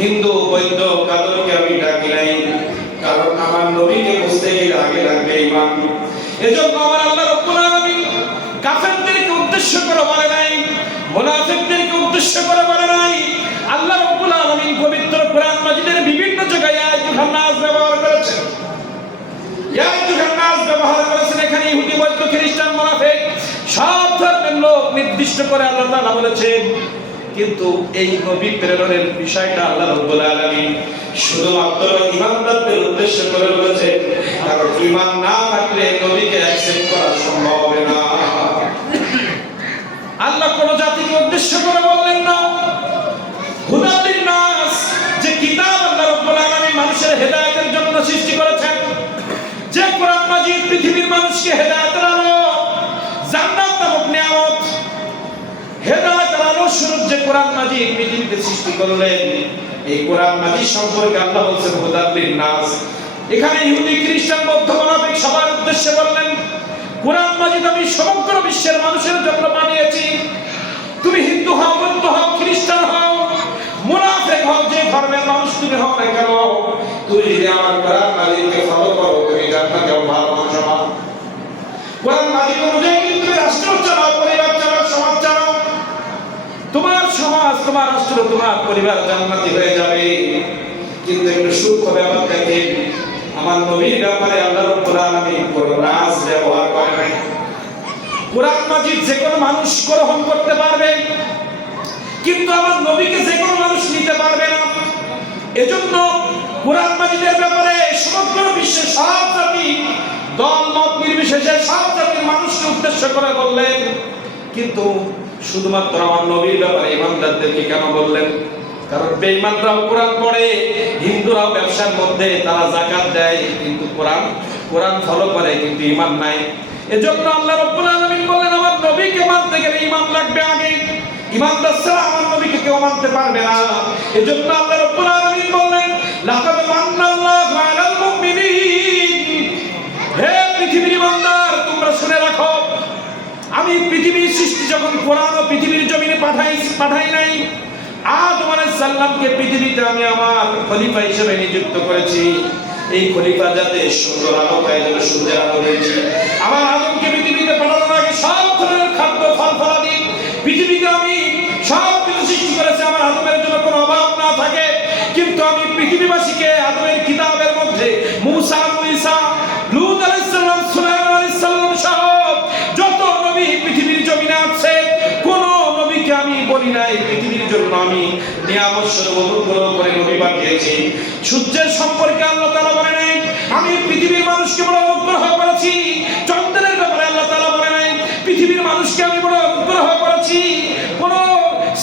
হিন্দু বৌদ্ধ কাদেরকে আমি ডাকি নাই, কারণ আমার নবীকে বুঝতে গেলে আগে লাগবে ঈমান। এজন্য আমার আল্লাহ রাব্বুল আলামিন কাফেরদেরকে উদ্দেশ্য করে বলে নাই, মুনাফিকদেরকে উদ্দেশ্য করে বলে নাই। আল্লাহ রাব্বুল আলামিন পবিত্র কোরআন মাজিদের বিভিন্ন জায়গায় ইয়া আইয়ুহান নাস ব্যবহার করেছেন, ইয়া আইয়ুহান নাস ব্যবহার করেছেন। এখানে ইহুদি বৌদ্ধ খ্রিস্টান মুনাফিক সব ধর্মের লোক নির্দিষ্ট করে আল্লাহ তাআলা বলেছেন। কিন্তু এই নবী প্রেরণের বিষয়টা আল্লাহ রাব্বুল আলামিন শুধুমাত্র ঈমানদারদের উদ্দেশ্য করে বলেছে, কারণ ঈমান না থাকলে নবীকে অ্যাকসেপ্ট করা সম্ভব হবে না। আল্লাহ কোন জাতিকে উদ্দেশ্য করে বললেন না। হুদাল লিন-নাস যে কিতাব আল্লাহ রাব্বুল আলামিন মানুষের হেদায়েতের জন্য সৃষ্টি করেছেন, যে কোরআন মাজিদ পৃথিবীর মানুষকে হেদায়েতের আলো, জান্নাত নামক নিয়ামত, হেদায়েতের আলো স্বরূপ যে কোরআন মাজিদ পৃথিবীতে সৃষ্টি করলেন, এই কোরআন মাজিদ সম্পর্কে আল্লাহ বলেছেন হুদাল লিন-নাস। এখানে ইহুদি খ্রিস্টান বৌদ্ধ মুনাফিক সবার উদ্দেশ্যে বললেন, কোরআন মাজিদ আমি সমগ্র বিশ্বের মানুষের জন্য বানিয়েছি। তুমি হিন্দু হও, বৌদ্ধ হও, খ্রিস্টান হও, মুনাফিক হও, যে ধর্মের মানুষ তুমি হও না কেন, তুমি যদি আমার কোরআন মাজিদকে ফলো করো, তুমি জান্নাতে ভালো মানুষ হও। কোরআন মাজিদ অনুযায়ী তুমি রাষ্ট্র চালাও, পরিবার চালাও, সমাজ চালাও, তোমার সমাজ, তোমার রাষ্ট্র, তোমার পরিবার জান্নাতি হয়ে যাবে। কিন্তু একটু সূক্ষ্ম ব্যাপার দেখেন, আমার নবীর ব্যাপারে আল্লাহ রাব্বুল আলামিন কোন নাস ব্যবহার করেন নাই। কোরআন মাজিদ যে কোনো মানুষ গ্রহণ করতে পারবে, কিন্তু আমার নবীকে যে কোনো মানুষ নিতে পারবে না। এজন্য কোরআন মাজিদের ব্যাপারে সমগ্র বিশ্বের সব জাতি, দল মত নির্বিশেষে সব জাতির মানুষকে উদ্দেশ্য করে বললেন, কিন্তু শুধুমাত্র আমার নবীর ব্যাপারে ঈমানদারদেরকে কেন বললেন? কারণ বেঈমানরাও কোরআন পড়ে, হিন্দুরাও ব্যবসার মধ্যে তারা যাকাত দেয়, কিন্তু কোরআন ফলো করে, কিন্তু ঈমান নাই। এজন্য আল্লাহ রাব্বুল আলামিন বললেন, আমার নবীকে মানতে গেলে ঈমান লাগবে আগে। ঈমানদার ছাড়া আমার নবীকে কেউ মানতে পারবে না। এজন্য আল্লাহ রাব্বুল আলামিন বললেন, লাকাদ মান্নাল্লাহু আলাল মুমিনিন। হে পৃথিবীর ঈমানদার, তোমরা শুনে রাখো, আমি পৃথিবীর সৃষ্টি যখন কোরআন ও পৃথিবীর জমিনে পাঠাই নাই, আদম আলাইহিস সালামকে পৃথিবীতে আমি আমার খলিফা হিসেবে নিযুক্ত করেছি। এই খলিফা যাতে সুন্দর আলো পায়, যেন সূর্যের আলো দিয়েছি। আমার আদমকে পৃথিবীতে পাঠানোর আগে সব ধরনের খাদ্য ফল ফলাদি পৃথিবীতে আমি সব কিছু সৃষ্টি করেছি, আমার আদমের জন্য কোনো অভাব না থাকে। কিন্তু আমি পৃথিবীবাসীকে আদমের কিতাবের মধ্যে মুসা, ঈসা, লূত আলাইহিস সালাম, সুলাইমান আলাইহিস সালাম নিয়ামত স্বরূপ অনুগ্রহ করে নবী পাঠিয়েছি। সূর্যের সম্পর্কে আল্লাহ তাআলা বলেন আমি পৃথিবীর মানুষকে বড় অনুগ্রহ করেছি। চন্দ্রের ব্যাপারে আল্লাহ তাআলা বলেন পৃথিবীর মানুষকে আমি বড় অনুগ্রহ করেছি। কোন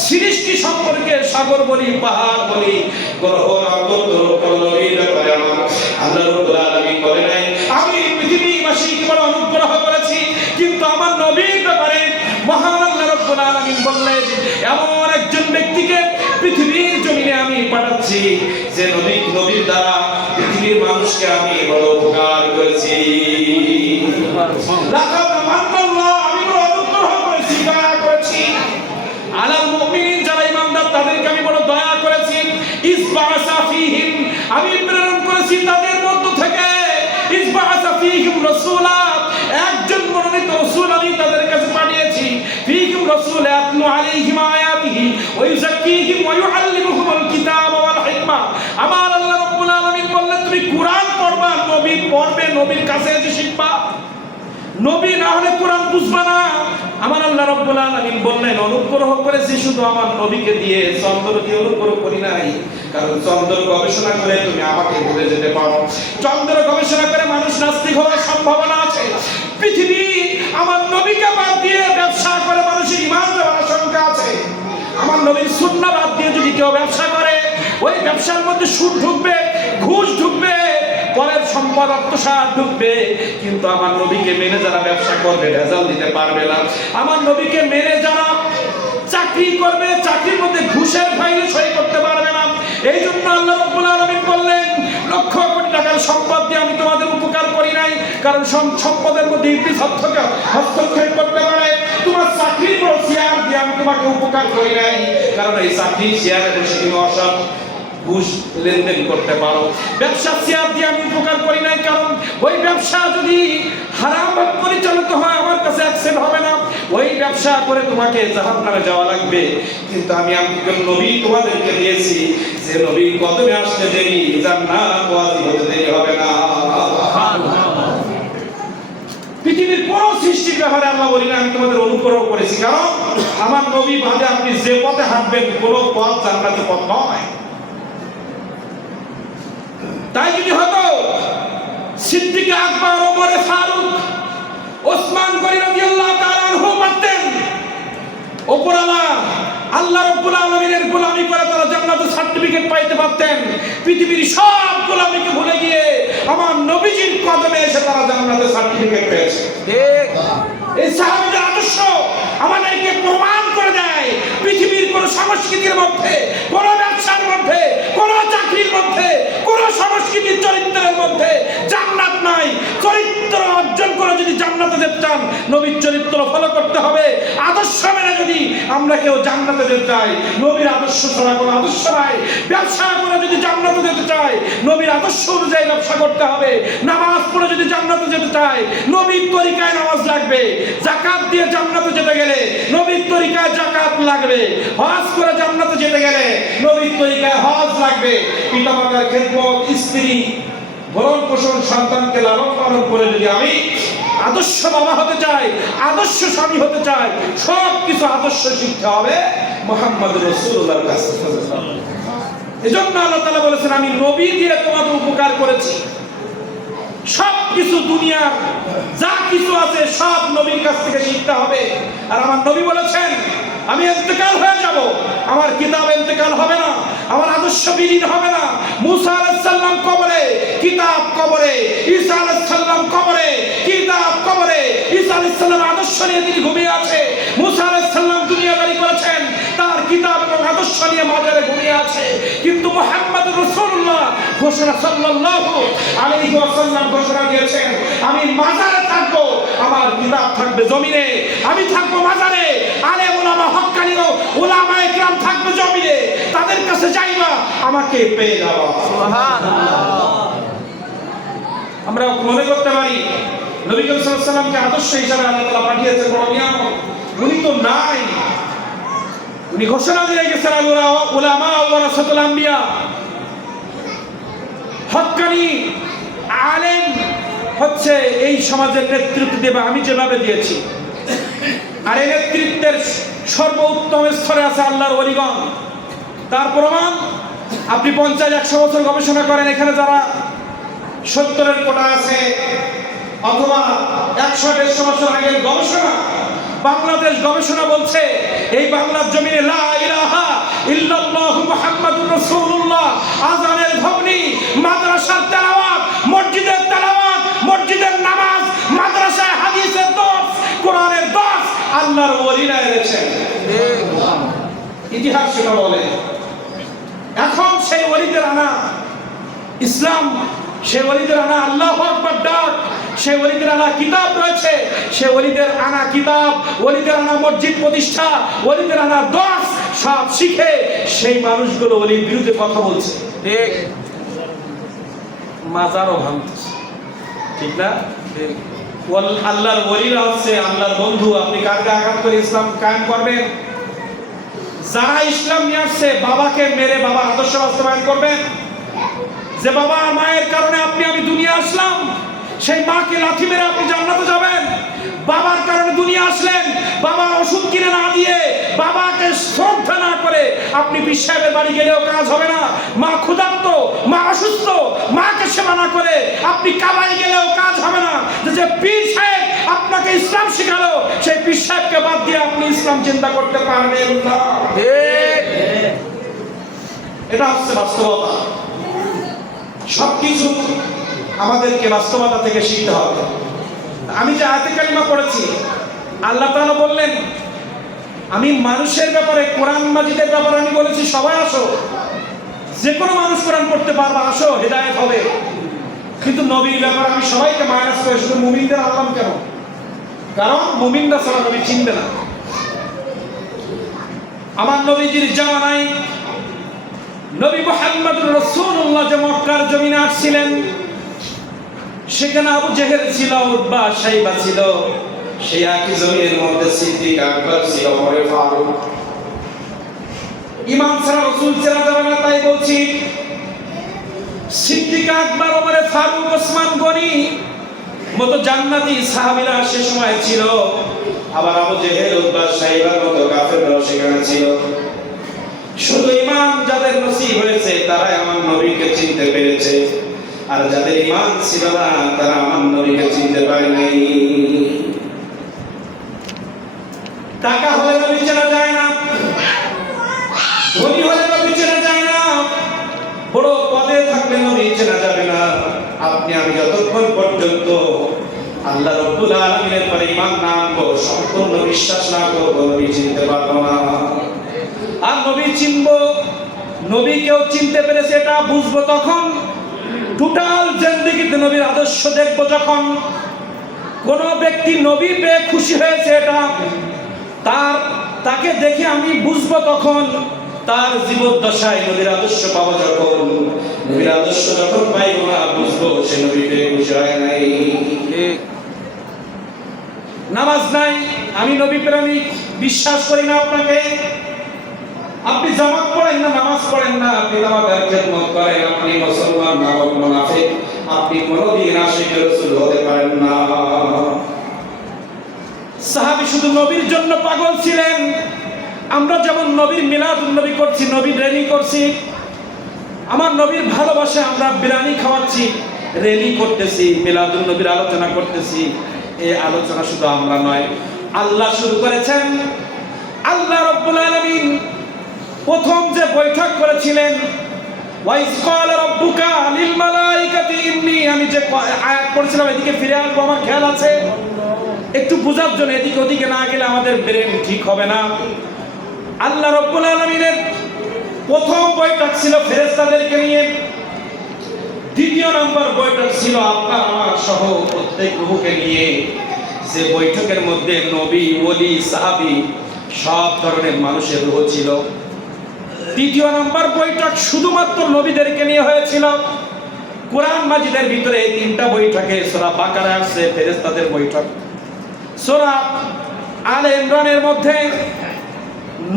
সৃষ্টি সম্পর্কে সাগর বলি, পাহাড় বলি, গ্রহ নক্ষত্র কোন নবীর ব্যাপারে আমার আল্লাহ রাব্বুল আলামিন বলেন আমি পৃথিবীবাসীকে বড় অনুগ্রহ করেছি। কিন্তু আমার নবীর ব্যাপারে মহান আল্লাহ রাব্বুল আলামিন বললেন এমন একজন ব্যক্তিকে পৃথিবীর জমিনে আমি পাঠাচ্ছি যে নবীর দ্বারা পৃথিবীর মানুষকে আমি বড় উপকার করেছি। লাকাদ মান্নাল্লাহু আমি বড় অনুগ্রহ করেছি, দয়া করেছি আলাল মুমিনিন যারা ঈমানদার তাদেরকে আমি বড় দয়া করেছি। ইসবাসা ফীহিম আমি প্রেরণ করেছি তাদের মধ্য থেকে ইসবাসা ফীহিম রাসূলা একজন মনোনীত রাসূল আমি তাদের কাছে পাঠিয়েছি। ফীহিম রাসূল ইয়াতলু আলাইহিম আয়াতিহি ওয়া ইউযাক্কিহিম ওয়া ইউআল্লিমুহুমুল কিতাবা ওয়াল হিকমা। আমার আল্লাহ রাব্বুল আলামিন বললেন তুমি কুরআন পড়বা, নবী পড়বে, নবীর কাছে এসে শিখবা। নবী না হলে কুরআন বুঝবা না। আমার আল্লাহ রাব্বুল আলামিন বললেন অনুগ্রহ করেছি শুধু আমার নবীকে দিয়ে, চন্দ্র দিয়ে অনুগ্রহ করি নাই। কারণ চন্দ্র গবেষণা করে তুমি আমাকে ভুলে যেতে পারো। চন্দ্র গবেষণা করে মানুষ নাস্তিক হওয়ার সম্ভাবনা আছে। পৃথিবী আমার নবীকে বাদ দিয়ে ব্যবসা করে মানুষের ঈমান যাওয়ার আশঙ্কা আছে। আমার নবীর সুন্নাহ বাদ দিয়ে যদি কেউ ব্যবসা করে ওই ব্যবসার মধ্যে সুদ ঢুকবে, ঘুষ ঢুকবে, পরের সম্পদ আত্মসাৎ ঢুকবে। কিন্তু আমার নবীকে মেনে যারা ব্যবসা করবে ভেজাল দিতে পারবে না। আমার নবীকে মেনে যারা চাকরি করবে চাকরির মধ্যে ঘুষের ফাইলে সই করতে পারবে না। এই জন্য আল্লাহ রাব্বুল আলামিন বললেন লক্ষ কোটি টাকার সম্পদ দিয়ে আমি তোমাদের উপকার করি নাই। কারণ সম্পদের মধ্যে ইবলিস হস্তক্ষেপ করতে পারে। তোমার চাকরির বড় শেয়ার দিয়ে আমি তোমাকে উপকার করি নাই। কারণ এই চাকরি শেয়ারে বসে তুমি অসৎ ঘুষ লেনদেন করতে পারো। ব্যবসা শেয়ার দিয়ে আমি উপকার করি নাই, কারণ ওই ব্যবসা যদি হারামভাবে পরিচালিত হয় আমার কাছে অ্যাকসেপ্ট হবে না। ওই ব্যবসা করে তোমাকে জাহান্নামে যাওয়া লাগবে। কিন্তু আমি একজন নবী তোমাদেরকে দিয়েছি যে নবীর কদমে আসতে দেরি, জান্নাত ওয়াজিব হতে দেরি হবে না। পৃথিবীর কোন সৃষ্টির ব্যাপারে আল্লাহ বলি না আমি তোমাদের অনুগ্রহ করেছি, কারণ আমার নবী বাদে আপনি যে পথে হাঁটবেন কোন পথ জান্নাতের পথ নয়। তাই যদি হতো সিদ্দিক আকবর, ওমর ফারুক, ওসমান গনি রাদিয়াল্লাহু তাআলা আনহু পারতেন ওপরওয়ালা আল্লাহ রাব্বুল আলামিনের গোলামি করে তারা জান্নাতের সার্টিফিকেট পাইতে পারতেন। পৃথিবীর সব গোলামিকে ভুলে গিয়ে আমার নবীজির কদমে এসে তারা জান্নাতের সার্টিফিকেট পেয়েছে। ঠিক এই সাহাবীদের আদর্শ আমাদেরকে প্রমাণ করে দেয় পৃথিবীর কোন সংস্কৃতির মধ্যে, কোন ব্যবসার মধ্যে, কোন চাকরির মধ্যে, কোন সংস্কৃতির চরিত্রের মধ্যে জান্নাত নাই। চরিত্র অর্জন করে যদি জান্নাতে যেতে চান নবীর চরিত্র ফলো করতে হবে। আদর্শ মেনে যদি আমরা কেউ জান্নাতে যেতে চাই নবীর আদর্শ ছাড়া কোনো আদর্শ নাই। ব্যবসা করে যদি জান্নাতে যেতে চাই নবীর আদর্শ অনুযায়ী ব্যবসা করতে হবে। নামাজ পড়ে যদি জান্নাতে যেতে চাই নবীর তরিকায় নামাজ লাগবে। যাকাত দিয়ে জান্নাতে যেতে গেলে নবীর তরিকায় যাকাত লাগবে। হজ করে জান্নাতে যেতে গেলে নবীর তরিকায় হজ লাগবে। পিতামাতার খেদমত, স্ত্রী ভরণ পোষণ, সন্তানকে লালন পালন করে যদি আমি আদর্শ বাবা হতে চাই, আদর্শ স্বামী হতে চাই, সব কিছু আদর্শ শিখতে হবে মুহাম্মদ রাসূলুল্লাহর কাছে। এজন্য আল্লাহ তাআলা বলেছেন আমি নবী দিয়ে তোমাদের উপকার করেছি। সব কিছু দুনিয়ার যা কিছু আছে সব নবীর কাছ থেকে শিখতে হবে। আর আমার নবী বলেছেন আমি ইন্তেকাল হয়ে যাব, আমার কিতাব ইন্তেকাল হবে না, আমার আদর্শ বিলীন হবে না। মুসা আলাইহিস সালাম কবরে, কিতাব কবরে, ঈসা আলাইহিস সালাম কবরে, কিতাব কবরে। ঈসা আলাইহিস সালাম আদর্শ নিয়ে তিনি ঘুমিয়ে আছে। মুসা আলাইহিস সালাম দুনিয়াদারি করেছেন, তার কিতাব এবং আদর্শ নিয়ে মাজারে ঘুমিয়ে আছে। কিন্তু মুহাম্মদ রাসূলুল্লাহ ঘোষণা সাল্লাল্লাহু আলাইহি ওয়াসাল্লাম ঘোষণা দিয়েছেন আমি মাজারে থাকবো, আমার কিতাব থাকবে জমিনে, আমি থাকবো মাজারে, আলেম ওলামা হক্কানি ওলামায়ে কিরাম থাকবে জমিনে, তাদের কাছে যাইবা আমাকে পেয়ে যাবা। সুবহানাল্লাহ। আমরা মনে করতে পারি নবী করিম সাল্লাল্লাহু আলাইহি ওয়াসাল্লামকে আদর্শ হিসেবে আল্লাহ তাআলা পাঠিয়েছেন বড় নিয়ামত, উনি তো নাই। উনি ঘোষণা দিয়ে গেছেন উলামা ওয়ারাসাতুল আম্বিয়া, হক্কানি আলেম হচ্ছে এই সমাজের নেতৃত্ব দেবে আমি যেভাবে দিয়েছি। আর এই নেতৃত্বের সর্বোত্তম স্তরে আছে আল্লাহর ওলিগণ। তার প্রমাণ আপনি 50-100 বছর গবেষণা করেন, এখানে যারা 70-এর কোটা আছে অথবা 100-150 বছর আগের গবেষণা, বাংলাদেশ গবেষণা বলছে এই বাংলার জমিনে লা ইলাহা ইল্লাল্লাহু মুহাম্মাদুর রাসূলুল্লাহ আযানের ধ্বনি, মাদ্রাসার তেলাওয়াত, মসজিদের তেলাওয়াত, মসজিদের নামাজ, মাদ্রাসায় হাদিসের দর্স, কোরআনের দর্স আল্লাহর ওলিরা এনেছেন। ইতিহাস সেটা বলে। এখন সেই ওলিদের আনা ইসলাম, সেই ওলিদের আনা আল্লাহু আকবার ডাক, সেই ওলিদের আনা কিতাব রয়েছে, সেই ওলিদের আনা কিতাব, ওলিদের আনা মসজিদ প্রতিষ্ঠা, ওলিদের আনা দর্স সব শিখে সেই মানুষগুলো ওলির বিরুদ্ধে কথা বলছে। ঠিক, মাজারও ভাঙতেছে, ঠিক না? আল্লাহর ওলিরা হচ্ছে আল্লাহর বন্ধু। আপনি কারকে আঘাত করে ইসলাম কায়েম করবেন? যারা ইসলাম নিয়ে আসছে বাবাকে মেরে বাবার আদর্শ বাস্তবায়ন করবেন। যে বাবা মায়ের কারণে আমি দুনিয়া আসলাম, সেই মাকে লাথি মেরে আপনি জান্নাতে যাবেন। বাবার কারণে দুনিয়া আসলেন, বাবা ওষুধ কিনে না দিয়ে, বাবাকে শ্রদ্ধা না করে আপনি পীর সাহেবের বাড়ি গেলেও কাজ হবে না। মা ক্ষুধার্ত, মা অসুস্থ, মাকে সেবা না করে আপনি কাবায় গেলেও কাজ হবে না। যে পীর সাহেব আপনাকে ইসলাম শেখালো, সেই পীর সাহেবকে বাদ দিয়ে আপনি ইসলাম চিন্তা করতে পারবেন না। এটা হচ্ছে বাস্তবতা। সবকিছু আমাদেরকে বাস্তবতা থেকে শিখতে হবে। আমি যে আয়াতে কালিমা পড়েছি, আল্লাহ তাআলা বললেন আমি মানুষের ব্যাপারে, কোরআন মাজিদের ব্যাপারে আমি বলেছি সবাই আসো, যে কোনো মানুষ কোরআন পড়তে পারবে, আসো, হেদায়েত হবে। কিন্তু নবীর ব্যাপারে আমি সবাইকে মাইনাস করে শুধু মুমিনদের আনলাম কেন? কারণ মুমিনরা ছাড়া নবী চিনবে না। আমার নবীজির জামানায় নবী মুহাম্মদুর রাসূলুল্লাহ যে মক্কার জমিনে আসছিলেন, সেখানে আবু জেহেল ছিল, উতবা সাইবা ছিল, সেই একই জমিনের মধ্যে সিদ্দিক আকবর ছিল, ওমর ফারুক। ইমাম ছাড়া রাসূল ছাড়া যাবে না, তাই বলছি সিদ্দিক আকবর, ওমর ফারুক, ওসমান গনি মতো জান্নাতি সাহাবীরা সে সময় ছিল। আবার আবু জেহেল, উতবা সাইবার মতো কাফেররাও সেখানে ছিল। শুধু ইমান যাদের নসিব হয়েছে তারাই আমার নবীকে চিনতে পেরেছে, আর যাদের ইমান ছিল না তারা আমার নবীকে চিনতে পারে নাই। টাকা হলে নবী চেনা যায় না, ধনী হলে নবী চেনা যায় না, বড় পদে থাকলে নবী চেনা যাবে না। আপনি আমি যতক্ষণ পর্যন্ত আল্লাহ রাব্বুল আলামিনের পরে ঈমান না আনবো, সম্পূর্ণ বিশ্বাস না করব, নবী চিনতে পারবো না। আর নবী চিনবো, নবীকেও চিনতে পেরেছে এটা বুঝবো তখন, টোটাল জিন্দেগিতে নবীর আদর্শ দেখবো যখন। কোন ব্যক্তি নবী পেয়ে খুশি হয়েছে এটা তাকে দেখে আমি বুঝবো তখন, তার জীবদ্দশায় নবীর আদর্শ পাবো যখন। নবীর আদর্শ যখন পাইবো না, বুঝবো সে নবী পেয়ে খুশি হয় নাই। নামাজ নাই, আমি নবী প্রেমিক, বিশ্বাস করি না আপনাকে। আপনি জামাত পড়েন না, নামাজ পড়েন না, আপনি নামাজের খেদমত করেন, আপনি মুসলমান না বরং মুনাফিক। আপনি কোনদিন আশিক রাসূল হতে পারেন না। সাহাবী শুধু নবীর জন্য পাগল ছিলেন। আমরা যেমন নবীর মিলাদুন নবী করছি, নবীর র্যালি করছি, আমার নবীর ভালোবাসা আমরা বিরিয়ানি খাওয়াচ্ছি, র্যালি করতেছি, মিলাদুন নবীর আলোচনা করতেছি। এই আলোচনা শুধু আমরা নয়, আল্লাহ শুরু করেছেন। আল্লাহ রাব্বুল আলামিন প্রথম যে বৈঠক করেছিলেন, ওয়াইজ ক্বালা রাব্বুকা লিল মালাইকাতি ইন্নী, আমি যে আয়াত পড়ছিলাম এদিকে ফিরে আসবো, আমার খেয়াল আছে, একটু বোঝার জন্য। এদিকে ওদিকে না গেলে আমাদের ব্রেন ঠিক হবে না। আল্লাহ রাব্বুল আলামিনের প্রথম বৈঠক ছিল ফেরেশতাদেরকে নিয়ে, দ্বিতীয় নম্বর বৈঠক ছিল আপনার আমার সহ প্রত্যেক রূহকে নিয়ে। যে বৈঠকের মধ্যে নবী, ওলি, সাহাবী সব ধরনের মানুষের রূহ ছিল। তৃতীয় নম্বর বৈঠক শুধুমাত্র নবীদেরকে নিয়ে হয়েছিল। কোরআন মাজিদের ভিতরে এই তিনটা বৈঠকে সূরা বাকারায় আছে ফেরেশতাদের বৈঠক, সূরা আলে ইমরানের মধ্যে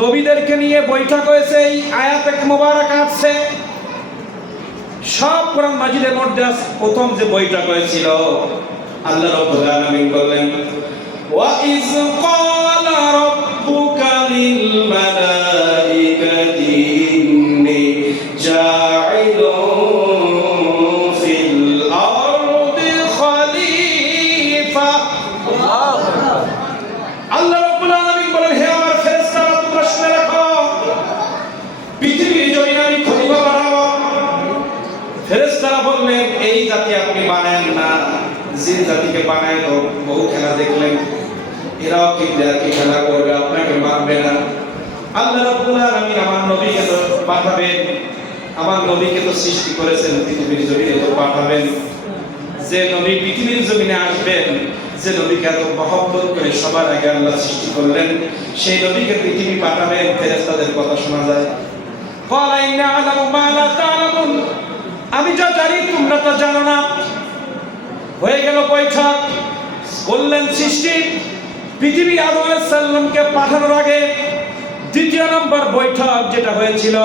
নবীদেরকে নিয়ে বৈঠক হয়েছে, এই আয়াতে মুবারাকা আছে। সব কোরআন মাজিদের মধ্যে প্রথম যে বৈঠক হয়েছিল, আল্লাহ রাব্বুল আলামিন বললেন, ওয়া ইয ক্বালা রাব্বুকা লিল মালাইকাতি নবীকে বানায় তো বহু খেলা দেখলেন, এরাও কিন্তু একই খেলা করবে, আপনাকে মানবে না। আল্লাহ রাব্বুল আলামিন আমার নবীকে তো পাঠাবেন, আমার নবীকে তো সৃষ্টি করেছেন, পৃথিবীর জমিনে তো পাঠাবেন। যে নবী পৃথিবীর জমিনে আসবেন, যে নবীকে এত মহব্বত করে সবার আগে আল্লাহ সৃষ্টি করলেন, সেই নবীকে পৃথিবী পাঠাবেন, ফেরেশতাদের কথা শোনা যায়। ক্বালা ইন্নী আ'লামু মা লা তা'লামুন, আমি যা জানি তোমরা তা জানো না। হয়ে গেল বৈঠক, করলেন সৃষ্টি। পৃথিবী আদম আলাইহিস সালামকে পাঠানোর আগে দ্বিতীয় নম্বর বৈঠক যেটা হয়েছিল,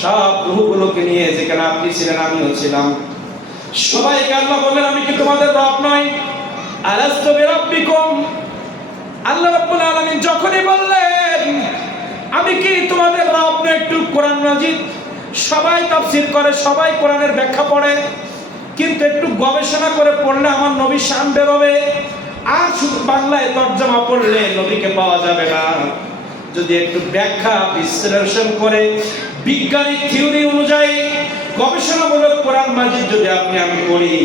সব রূহগুলোকে নিয়ে, যেখানে আপনি ছিলেন আমিও ছিলাম, সবাইকে আল্লাহ বললেন আমি কি তোমাদের রব নই? আলাস্তু বিরাব্বিকুম। আল্লাহ রাব্বুল আলামিন যখনই বললেন আমি কি তোমাদের রব নই, একটু কোরআন মাজিদ সবাই তাফসীর করে, সবাই কোরআনের ব্যাখ্যা পড়ে, কিন্তু একটু গবেষণা করে পড়লে আমার নবীর শান বেরোবে। আর শুধু বাংলায় তরজমা পড়লে নবীকে পাওয়া যাবে না। যদি একটু ব্যাখ্যা বিশ্লেষণ করে বিজ্ঞানিক থিওরি অনুযায়ী গবেষণামূলক কোরআন মাজিদ যদি আমি পড়ি,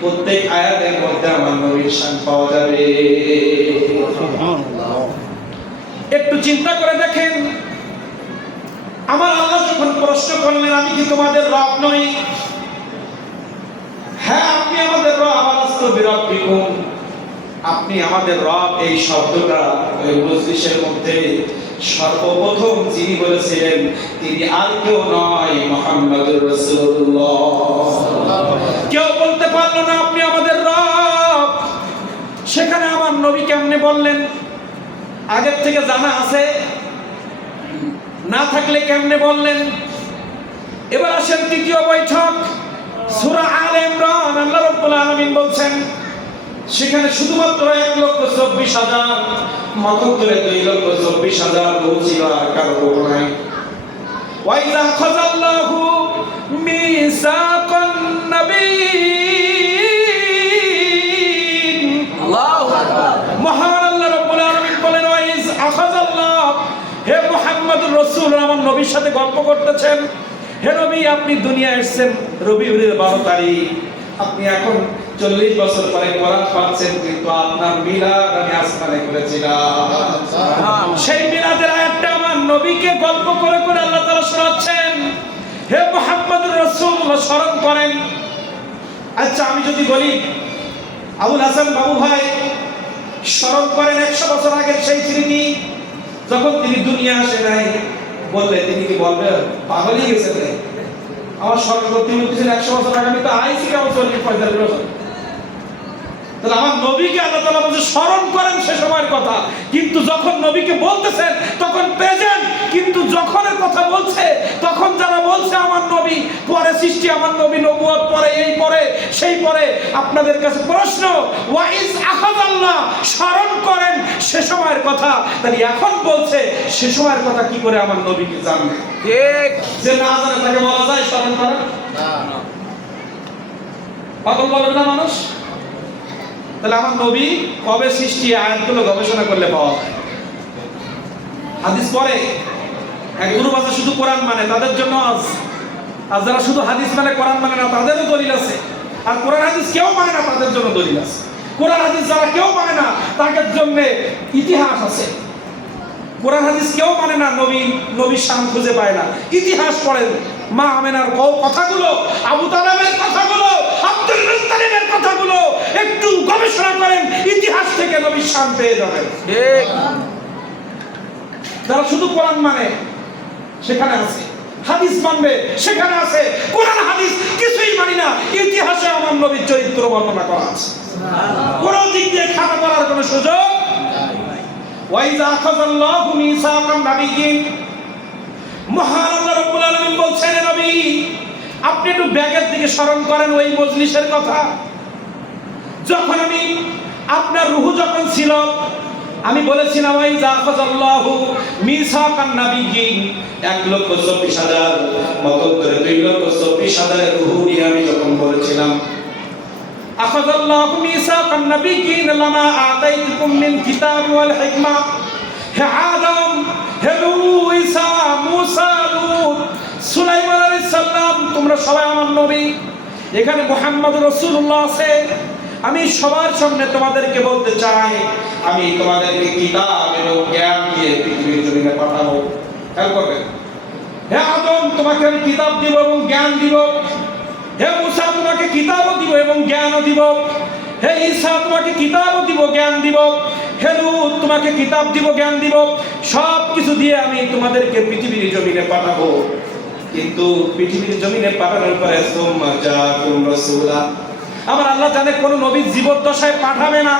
প্রত্যেক আয়াতের মধ্যে আমার নবীর শান পাওয়া যাবে। একটু চিন্তা করে দেখেন, আমার আল্লাহ যখন প্রশ্ন করলেন আমি কি তোমাদের রব নই? হ্যাঁ আপনি আমাদের রব, আলাস্তু বিরাব্বিকুম, আপনি আমাদের রব। এই শব্দটা ওই মজলিসের মধ্যে সর্বপ্রথম যিনি বলেছিলেন তিনি আর কেউ নয়, মুহাম্মদুর রাসূলুল্লাহ। কেউ বলতে পারলো না আপনি আমাদের রব। সেখানে আমার নবী কেমনে বললেন? আগের থেকে জানা আছে, না থাকলে কেমনে বললেন? এবার আসেন তৃতীয় বৈঠক, সূরা আলে ইমরান। আল্লাহ রাব্বুল আলামিন বলছেন সেখানে শুধুমাত্র 1,24,000, মকদ্দরে 2,24,000 লোক ছিল, আর কারো লোক নাই। ওয়াইযা খাযাল্লাহু মিসাকান নাবিয়্যিন, আল্লাহু আকবার। মহান আল্লাহ রাব্বুল আলামিন বলেন ওয়াইজ আখাযাল্লাহ, হে মুহাম্মদুর রাসূল, আমার নবীর সাথে গল্প করতেছেন। হে নবী, আপনি দুনিয়ায় এসেছেন রবিউলের 12 তারিখ, আপনি এখন 40 বছর পরে কোরআন পাচ্ছেন, কিন্তু আপনার মিলাদ আমি আসমানে করেছিলাম। সেই মিলাদের আয়াতটা আমার নবীকে গল্প করে করে আল্লাহ তাআলা শোনাচ্ছেন। হে মুহাম্মদুর রাসূলুল্লাহ, স্মরণ করেন। আচ্ছা আমি যদি বলি আবুল হাসান বাবু ভাই স্মরণ করেন 100 বছর আগের সেই স্মৃতি, যখন তিনি দুনিয়া আসে নাই, বললে তিনি কি বলবেন পাগলই গেছে রে? আমার সর্বপ্রতি বলতেছেন 100 বছর আগে, আমি তো আইসি কেমন 40-45 বছর। তাহলে আমার নবীকে আল্লাহ তাআলা বলছে স্মরণ করেন সে সময়ের কথা, কিন্তু যখন নবীকে বলতেছেন তখন প্রেজেন্ট, কিন্তু যখনের কথা বলছে তখন যারা বলছে আমার নবী পরে সৃষ্টি, আমার নবী নবুয়ত পরে, এই পরে সেই পরে, আপনাদের কাছে প্রশ্ন, ওয়াইজ আখাযাল্লাহ, স্মরণ করেন সে সময়ের কথা, তাহলে এখন বলছে সে সময়ের কথা কি করে আমার নবীকে জানবে? ঠিক, যে না জানে তাকে বলা যায় স্মরণ করেন? না, পাগল বলবে না মানুষ? তাহলে আমার নবী কবে সৃষ্টি, আয়াতগুলো গবেষণা করলে পাওয়া যায়। হাদিস পড়ে, এক গ্রুপ আছে শুধু কোরআন মানে, তাদের জন্য আজ। আর যারা শুধু হাদিস মানে কোরআন মানে না, তাদেরও দলিল আছে। আর কোরআন হাদিস কেউ মানে না, তাদের জন্য দলিল আছে। কোরআন হাদিস যারা কেউ মানে না, তাদের জন্য ইতিহাস আছে। কোরআন হাদিস কেউ মানে না, নবীর শান খুঁজে পায় না, ইতিহাস পড়েন। মা আমেনার কথাগুলো, আবু তালেবের কথাগুলো, আব্দুল মুত্তালিবের কথাগুলো একটু গবেষণা করেন, ইতিহাস থেকে নবীর শান পেয়ে যাবেন। ঠিক, যারা শুধু কোরআন মানে সেখানে আছে, হাদিস মানবে সেখানে আছে, কোরআন হাদিস কিছুই মানি না, ইতিহাসে আমার নবীর চরিত্র বর্ণনা করা আছে, কোন দিক দিয়ে খাতা করার কোনো সুযোগ নাই। ওয়াইযা আখাযাল্লাহু মিসাকান নাবিয়্যিন, মহান আল্লাহ রাব্বুল আলামিন বলছেন নবী আপনি একটু ব্যাগের দিকে স্মরণ করেন ওই মজলিসের কথা, যখন আমি আপনার রূহ যখন ছিল, আমি বলেছিলাম ওয়াইযা আখাযাল্লাহু মিসাকান নাবিয়্যিন, 1,24,000 মত করে 2,24,000 এর রূহ নিয়ে আমি যখন বলেছিলাম আখাযাল্লাহু মিসাকান নাবিয়্যিন লামা আতাইতুকুম মিন কিতাব ওয়াল হিকমা, হে আদম, হে নূহ, ঈসা, মুসা, লূত, সুলাইমান আলাইহিস সালাম, তোমরা সবাই আমার নবী। এখানে মুহাম্মদ রাসূলুল্লাহ আছে, আমি সবার সামনে তোমাদেরকে বলতে চাই, আমি তোমাদেরকে কিতাব এবং জ্ঞান দিয়ে পৃথিবীর জমিনে পাঠাবো। খেয়াল করবেন, হে আদম তোমাকে আমি কিতাব দিব এবং জ্ঞান দিব, হে মুসা তোমাকে কিতাবও দিব এবং জ্ঞানও দিব, হে ঈসা তোমাকে কিতাবও দিব জ্ঞান দিব, হে লূত তোমাকে কিতাব দিব জ্ঞান দিব, সব কিছু দিয়ে আমি তোমাদেরকে পৃথিবীর জমিনে পাঠাবো। কিন্তু পৃথিবীর জমিনে পাঠানোর পরে সুম্মা জাআকুম রাসূলা, আমার আল্লাহ জানে কোন নবী জীবদ্দশায় পাঠাবে না,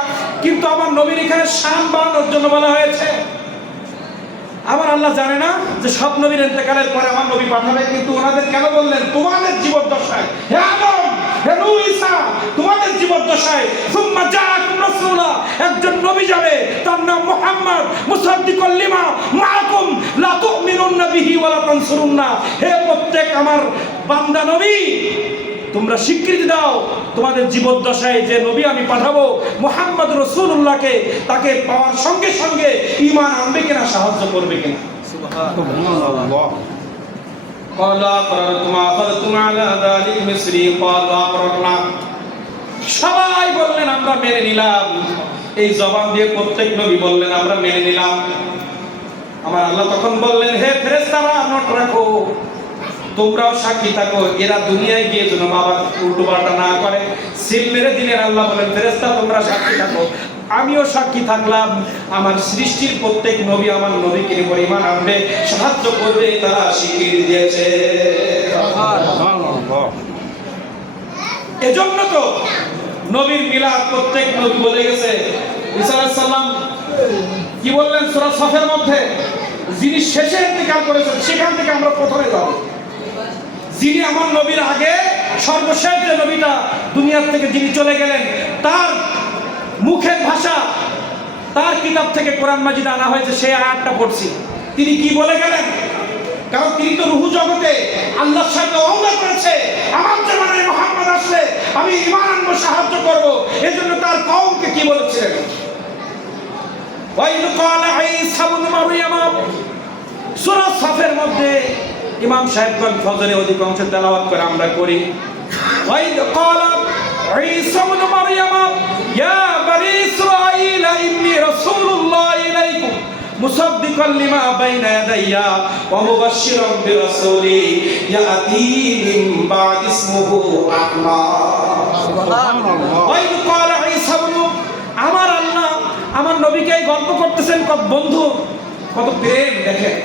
কিন্তু আমার নবীর এখানে শান বাড়ানোর জন্য বলা হয়েছে। আমার আল্লাহ জানে না যে সব নবীর ইন্তেকালের পরে আমার নবী পাঠাবে, কিন্তু ওনাদের কেন বললেন তোমাদের জীবদ্দশায়, হে আদম হে নূহ ঈসা তোমাদের জীবদ্দশায় সুম্মা জাআকুম রাসূলা, একজন নবী যাবে তার নাম মুহাম্মদ মুসাদ্দিকাল লিমা মাআকুম লা তুমিনুন্না বিহি ওয়া লা তানসুরুন্না। হে প্রত্যেক আমার বান্দা নবী, তোমরা স্বীকৃতি দাও তোমাদের জীবদ্দশায় যে নবী আমি পাঠাবো মুহাম্মদ রাসূলুল্লাহকে, তাকে পাওয়ার সঙ্গে সঙ্গে ঈমান আনবে কিনা, সাহায্য করবে কিনা। সুবহানাল্লাহ। ক্বালা আকরারতুম আখাযতুম আলা যালিকা মিসরি ক্বালু আকরারনা, সবাই বললেন আমরা মেনে নিলাম। এই জবান দিয়ে প্রত্যেক নবী বললেন আমরা মেনে নিলাম। আমার আল্লাহ তখন বললেন হে ফেরেশতারা নোট রাখো, তোমরাও সাক্ষী থাকো, এরা দুনিয়ায় গিয়ে যেন আবার উল্টো পাল্টা না করে। সিল মেরে দিলেন আল্লাহ, বলেন ফেরেশতা তোমরা সাক্ষী থাকো, আমিও সাক্ষী থাকলাম। আমার সৃষ্টির প্রত্যেক নবী আমার নবীকে নিয়ে ঈমান আনবে, সাহায্য করবে, তারা স্বীকৃতি দিয়েছে। এজন্য তো নবীর মিলাদ প্রত্যেক নবী বলে গেছে। ঈসা আলাইহিস সালাম কি বললেন সূরা সফের মধ্যে, যিনি শেষে ইন্তেকাল করেছেন সেখান থেকে আমরা প্রথমে যাব। যিনি আমার নবীর আগে সর্বশেষ যে নবীটা দুনিয়ার থেকে যিনি চলে গেলেন, তার মুখের ভাষা, তার কিতাব থেকে কোরআন মাজিদ আনা হয়েছে, সেই আয়াতটা পড়ছি। তিনি কি বলে গেলেন, কারণ তিনি তো রূহ জগতে আল্লাহর সাথে ওয়াদা করেছে আমার জামানায় মুহাম্মদ আসলে আমি ঈমান আনবো, সাহায্য করব। এজন্য তার কওমকে কি বলেছিলেন, ওয়াইদ ক্বালা ঈসা ইবনে মারইয়াম, সূরা সাফের মধ্যে ইমাম সাহেবগণ ফজরে অধিকাংশ তেলাওয়াত করে আমরা করি। ওয়াইদ ক্বালা ঈসা ইবনে মারইয়াম ইয়া বনি ইসরাঈল ইন্নী রাসূলুল্লাহ ইলাইকুম মুসাদ্দিকাল লিমা বাইনা ইয়াদাইয়া ওয়া মুবাশশিরান বিরাসূলি ইয়াতি মিন বা'দি ইসমুহু আহমদ। সুবহানাল্লাহ। ওয়াইদ ক্বালা ঈসা ইবনে, আমার আল্লাহ আমার নবীকে গল্প করতেছেন, কত বন্ধু, কত প্রেম। দেখেন